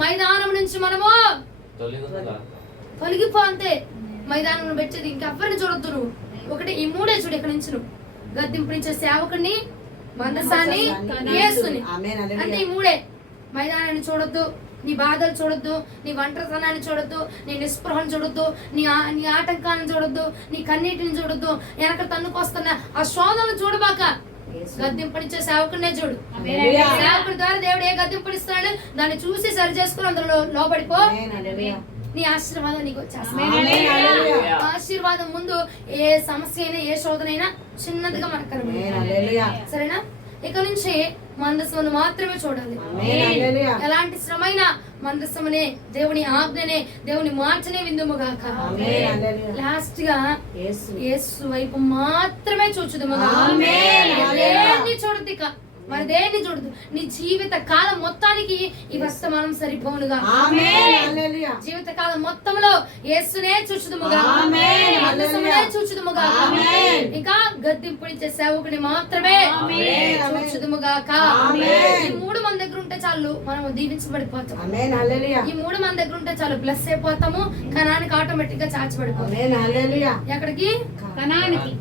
మైదానం నుంచి మనము తొలగిపో, అంతే. మైదానం పెట్టేది ఇంకెవ్వరిని చూడొద్దు నువ్వు. ఒకటి ఈ మూడే చూడు, ఇక్కడ నుంచి నువ్వు గద్దింపునిచ్చే సేవకుడిని, మందసాన్ని, యేసుని. ఆమేన్. అంటే హల్లెలూయా. ఈ మూడే. మైదానాన్ని చూడొద్దు, నీ బాధలు చూడొద్దు, నీ ఒంటరితనాన్ని చూడొద్దు, నీ నిస్పృహను చూడొద్దు, నీ ఆటంకాలను చూడొద్దు, నీ కన్నీటిని చూడొద్దు, వెనక తన్నుకొస్తున్న ఆ శోధనలు చూడబాక. గద్దింపునిచ్చే సేవకుడినే చూడు. హల్లెలూయా. సేవకుడి ద్వారా దేవుడు ఏ గద్దింపునిస్తున్నాడు దాన్ని చూసి సరి చేసుకుని అందులో లోబడిపో. ఆమేన్. హల్లెలూయా. నీ ఆశీర్వాదం నీకు వచ్చేస్తుంది. ఆమేన్. హల్లెలూయా. ఆశీర్వాదం ముందు ఏ సమస్య అయినా ఏ శోధన అయినా చిన్నదిగా మనకు ఆమేన్. కనబడుతుంది. హల్లెలూయా. సరేనా? ఇక నుంచి మందస్సును మాత్రమే చూడాలి. ఆమేన్. హల్లెలూయా. ఎలాంటి శ్రమైనా మందస్సమునే, దేవుని ఆజ్ఞనే, దేవుని మార్చనే విందుముగాక. ఆమేన్. హల్లెలూయా. లాస్ట్ గా యేసు. యేసు వైపు మాత్రమే చూచుదుముగాక. ఆమేన్. దేన్ని చూడదు, ఇక మరి దేన్ని చూడదు. నీ జీవిత కాలం మొత్తానికి ఈ వర్తమానం సరిపోనుగా. ఆమేన్. హల్లెలూయా. జీవిత కాలం మొత్తంలో యేసునే చూచుదుముగా. ఆమేన్. మందస్సమునే చూచుదుముగా. ఆమేన్. ఇంకా గద్దింపునిచ్చే సేవకుని మాత్రమే ఆమేన్. చూచుదుముగాక. ఆమేన్. ఈ మూడు మన దగ్గర ఉంటే చాలు, మనం దీవించబడిపోతాం. ఆమేన్. హల్లెలూయా. ఈ మూడు మన దగ్గర ఉంటే చాలు, బ్లెస్ అయిపోతాము. కణానికి ఆటోమేటిక్ గా చాచబడిపోతాం. ఆమేన్. హల్లెలూయా. ఎక్కడికి?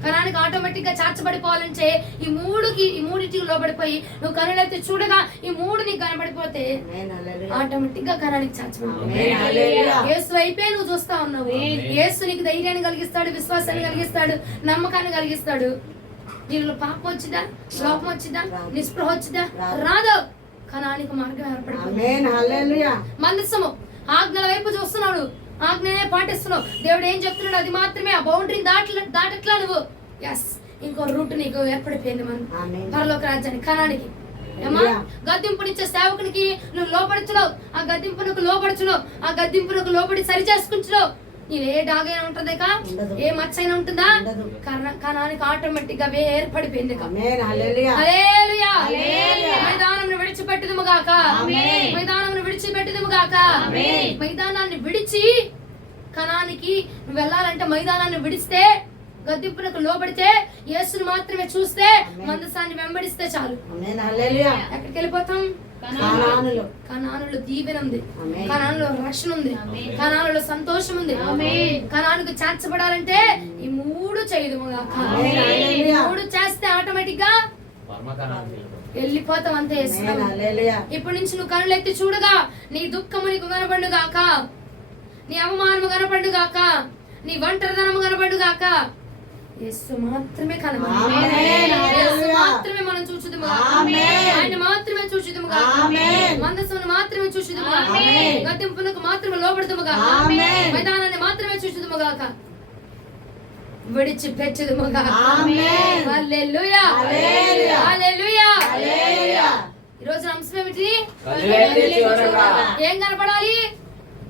కణానికి ఆటోమేటిక్ గా చాచబడిపోవాలంటే ఈ మూడిటికి లోబడిపోయి నువ్వు కనులైతే చూడగా ఈ మూడు నీకు కనబడిపోతే ఆమేన్. హల్లెలూయా. ఆటోమేటిక్ గా కణానికి ఆమేన్. చాచబడిపోతావు. హల్లెలూయా. యేసు వైపే నువ్వు చూస్తా ఉన్నావు. యేసు నీకు ధైర్యాన్ని కలిగిస్తాడు, విశ్వాసాన్ని కలిగిస్తాడు, నమ్మకాన్ని కలిగిస్తాడు. నీలో పాపం వచ్చిదా, లోపం వచ్చిదా, నిస్పృహ వచ్చిదా? రాదు. కణానికి మార్గం ఏర్పడిపోయింది. ఆమేన్. హల్లెలూయా. మందస్సము ఆజ్ఞల వైపు చూస్తున్నాడు, ఆజ్ఞనే పాటిస్తున్నావు. దేవుడు ఏం చెప్తున్నాడు అది మాత్రమే. ఆ బౌండరీని దాటట్లా నువ్వు. ఎస్, ఇంకో రూట్ నీకు ఏర్పడిపోయింది. మనం ఆమేన్. పరలోక రాజ్యానికి, కణానికి. ఏమా గద్దింపునిచ్చే సేవకునికి నువ్వు లోపడుచున్నావు, ఆ గద్దింపునకు లోపడుచున్నావు, ఆ గద్దింపునకు లోపడి సరి చేసుకుంటున్నావు. నీవు ఏ డాగైనా ఉంటుందే కా, ఉండదు. ఏ మచ్చైనా ఉంటుందా? ఉండదు. కణానికి ఆటోమేటిక్ గా ఏర్పడిపోయింది. ఆమేన్. హల్లెలూయా. హల్లెలూయా. హల్లెలూయా. మైదానమును విడిచిపెట్టుదుముగాక. ఆమేన్. మైదానమును విడిచిపెట్టుదుముగాక. ఆమేన్. మైదానాన్ని విడిచి కణానికి నువ్వు వెళ్ళాలంటే మైదానాన్ని విడిస్తే, గద్దింపునకు లోబడితే, యేసును మాత్రమే చూస్తే, మందసాన్ని వెంబడిస్తే చాలు. ఆమేన్. హల్లెలూయా. ఎక్కడికి వెళ్ళిపోతాం? కనానులో. కనానులో దీవెన ఉంది, ఆమేన్. కనానులో రక్షణ ఉంది, కనానులో సంతోషం ఉంది. కనానుకు చేర్చబడాలంటే ఈ మూడు చేయదుముగాక. ఆమేన్. ఈ హల్లెలూయా. మూడు చేస్తే ఆటోమేటిక్ గా వెళ్ళిపోతాం అంతే. ఆమేన్. హల్లెలూయా. ఇప్పటి నుంచి నువ్వు కనులెత్తి చూడగా నీ దుఃఖము నీకు కనపడుగాక, నీ అవమానము కనపడుగాక, నీ ఒంటరితనము కనపడుగాక. యేసు మాత్రమే కనబడు. ఆమేన్. యేసు మాత్రమే మనం చూచుదుముగా. ఆమేన్. ఆయన మాత్రమే చూచుదుముగా. ఆమేన్. మందస్సును మాత్రమే చూచుదుముగా. ఆమేన్. గద్దింపునకు మాత్రమే లోబడుదుముగా. ఆమేన్. మైదానాన్ని మాత్రమే చూచుదుముగాక. విడిచిపెట్టుదుముగా. ఆమేన్. హల్లెలూయా. హల్లెలూయా. హల్లెలూయా. హల్లెలూయా. ఈ రోజు అంశం ఏమిటి? కనులెత్తి చూడగా. ఏం కనపడాలి?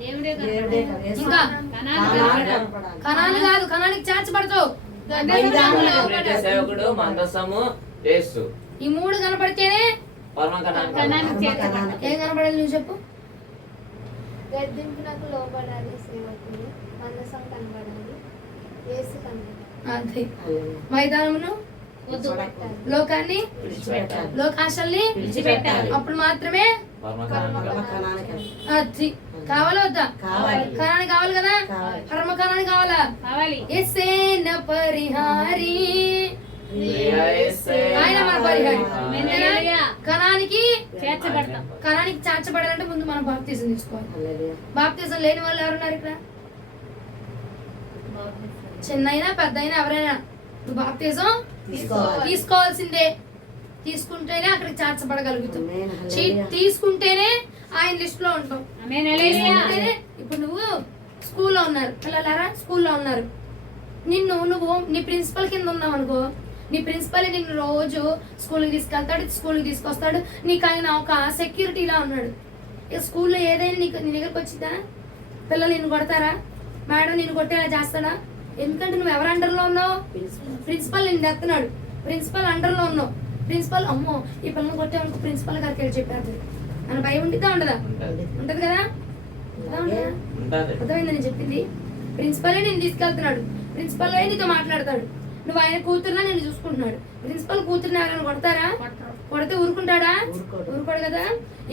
దేవుడే దేవుడే కదా. యేసు. ఇంకా కనాను కనపడాలి. కణాలు కాదు, కణానికి చేర్చబడతావు. గద్దింపునిచ్చే సేవకుడు, మందస్సము, యేసు. ఈ మూడు కనపడితేనే పరమ కణానికి కనానికి. ఏం కనపడాలి నువ్వు చెప్పు. గద్దింపునకు లోబడాలి సేవకుడు, మందసం కనబడాలి, యేసు కనబడాలి. అంతే. హల్లెలూయా. మైదానమును, విడిచిపెట్టాలి. లోకాన్ని, విడిచిపెట్టాలి. లోకాశల్ని విడిచిపెట్టాలి. అప్పుడు మాత్రమే పరమ కణానికి కనానికి. అది కావాలా వద్దా? కావాలి. కణాన్ని కావాలి కదా, కావాలి. పరమ కణాన్ని కావాలా? ఎస్సేన పరిహారి, ఆయన మన పరిహారి. కణానికి చేర్చబడతాం. కణానికి చేర్చబడాలంటే ముందు మనం బాప్తిజం తీసుకోవాలి. హల్లెలూయా. బాప్తిజం లేని వాళ్ళు ఎవరున్నారు ఇక్కడ? చిన్నైనా పెద్దయినా ఎవరైనా నువ్వు బాప్తిజం తీసుకోవాలి. తీసుకోవాల్సిందే. తీసుకుంటేనే అక్కడికి చేర్చబడగలుగుతాం. ఆమేన్. హల్లెలూయా. తీసుకుంటేనే ఆయన లిస్ట్ లో ఉంటాం. తీసుకుంటేనే. ఇప్పుడు నువ్వు స్కూల్లో ఉన్నారు పిల్లలారా, స్కూల్లో ఉన్నారు. నువ్వు నీ ప్రిన్సిపల్ కింద ఉన్నావు అనుకో, నీ ప్రిన్సిపల్ నిన్ను రోజు స్కూల్కి తీసుకెళ్తాడు, స్కూల్కి తీసుకొస్తాడు. నీకు ఆయన ఒక సెక్యూరిటీలా ఉన్నాడు. ఇక స్కూల్లో ఏదైనా నీ దగ్గరకు వచ్చిందా? పిల్లలు నిన్ను కొడతారా? మేడం నిన్ను కొట్టేలా చేస్తాడా? ఎందుకంటే నువ్వు ఎవరు అండర్లో ఉన్నావు? ప్రిన్సిపల్ నిన్ను ఎత్తున్నాడు. ప్రిన్సిపల్ అండర్లో ఉన్నావు. ప్రిన్సిపల్ అమ్మో ఈ పిల్లలు కొట్టేవాళ్ళకి ప్రిన్సిపల్ గారికి వెళ్ళి చెప్పారు అని భయం ఉండిద్దా ఉండదా? ఉంటది కదా. అర్థమైంది నేను చెప్పింది. ప్రిన్సిపలే నేను తీసుకెళ్తున్నాడు, ప్రిన్సిపల్ నీతో మాట్లాడతాడు. నువ్వు ఆయన కూతురులా నేను చూసుకుంటున్నాడు. ప్రిన్సిపల్ కూతురుని ఎవరైనా కొడతారా? కొడితే ఊరుకుంటాడా? ఊరుకోడు కదా.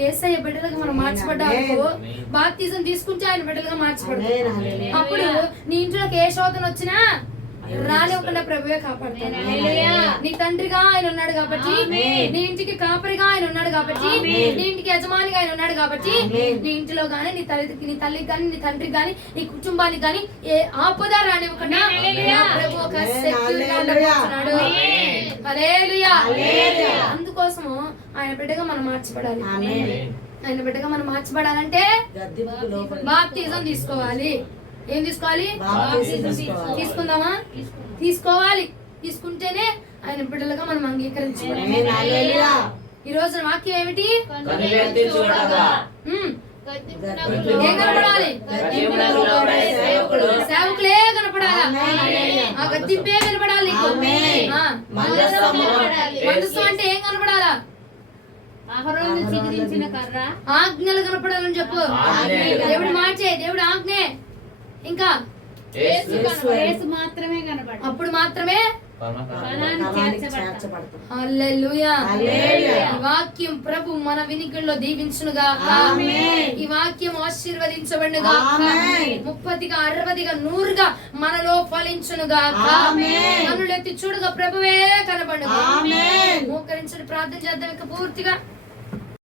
యేసయ్య బిడ్డలుగా మనం మార్చబడ్డాము. బాప్తిజం తీసుకుంటే ఆయన బిడ్డలుగా మార్చబడ్డాం. అప్పుడు నీ ఇంట్లోకి ఏ శోధన వచ్చినా రానివ్వకుండా ప్రభువే కాపాడతాడు. నీ తండ్రిగా ఆయన ఉన్నాడు కాబట్టి, నీ ఇంటికి కాపరిగా ఆయన ఉన్నాడు కాబట్టి, నీ ఇంటికి యజమానిగా ఆయన ఉన్నాడు కాబట్టి, నీ ఇంటిలో గానీ నీ తల్లికి గానీ నీ తండ్రికి గానీ నీ కుటుంబానికి గానీ ఏ ఆపద రానివ్వకుండా నా ప్రభు ఒక సెక్యూర్గా ఉండబోతున్నాడు. హల్లెలూయా. అందుకోసము ఆయన బిడ్డగా మనం మార్చబడాలి. ఆయన బిడ్డగా మనం మార్చబడాలంటే బాప్తిజం తీసుకోవాలి. ఏం తీసుకోవాలి? తీసుకుందామా? తీసుకోవాలి. తీసుకుంటేనే ఆయన బిడ్డలుగా మనం అంగీకరించాలి. ఈ రోజు వాక్యం ఏమిటి? ఏం కనపడాలి? సేవకులే కనపడాలా? ఆ గద్దింపే కనపడాలి. మనసు అంటే ఏం కనపడాలా? ఆజ్ఞలు కనపడాలని చెప్పు. దేవుడు మార్చే దేవుడు ఆజ్ఞే. ఇంకా మాత్రమే కనపడ, అప్పుడు మాత్రమే హల్లెలూయా. ఈ వాక్యం ప్రభు మన వినికిడిలో దీవించునుగా. ఈ వాక్యం ఆశీర్వదించబడునుగా. 30గా 60గా 100గా మనలో ఫలించునుగా. కనులెత్తి చూడగా ప్రభువే కనబడుగా. మోకరించండి, ప్రార్థన చేద్దాం ఇక పూర్తిగా.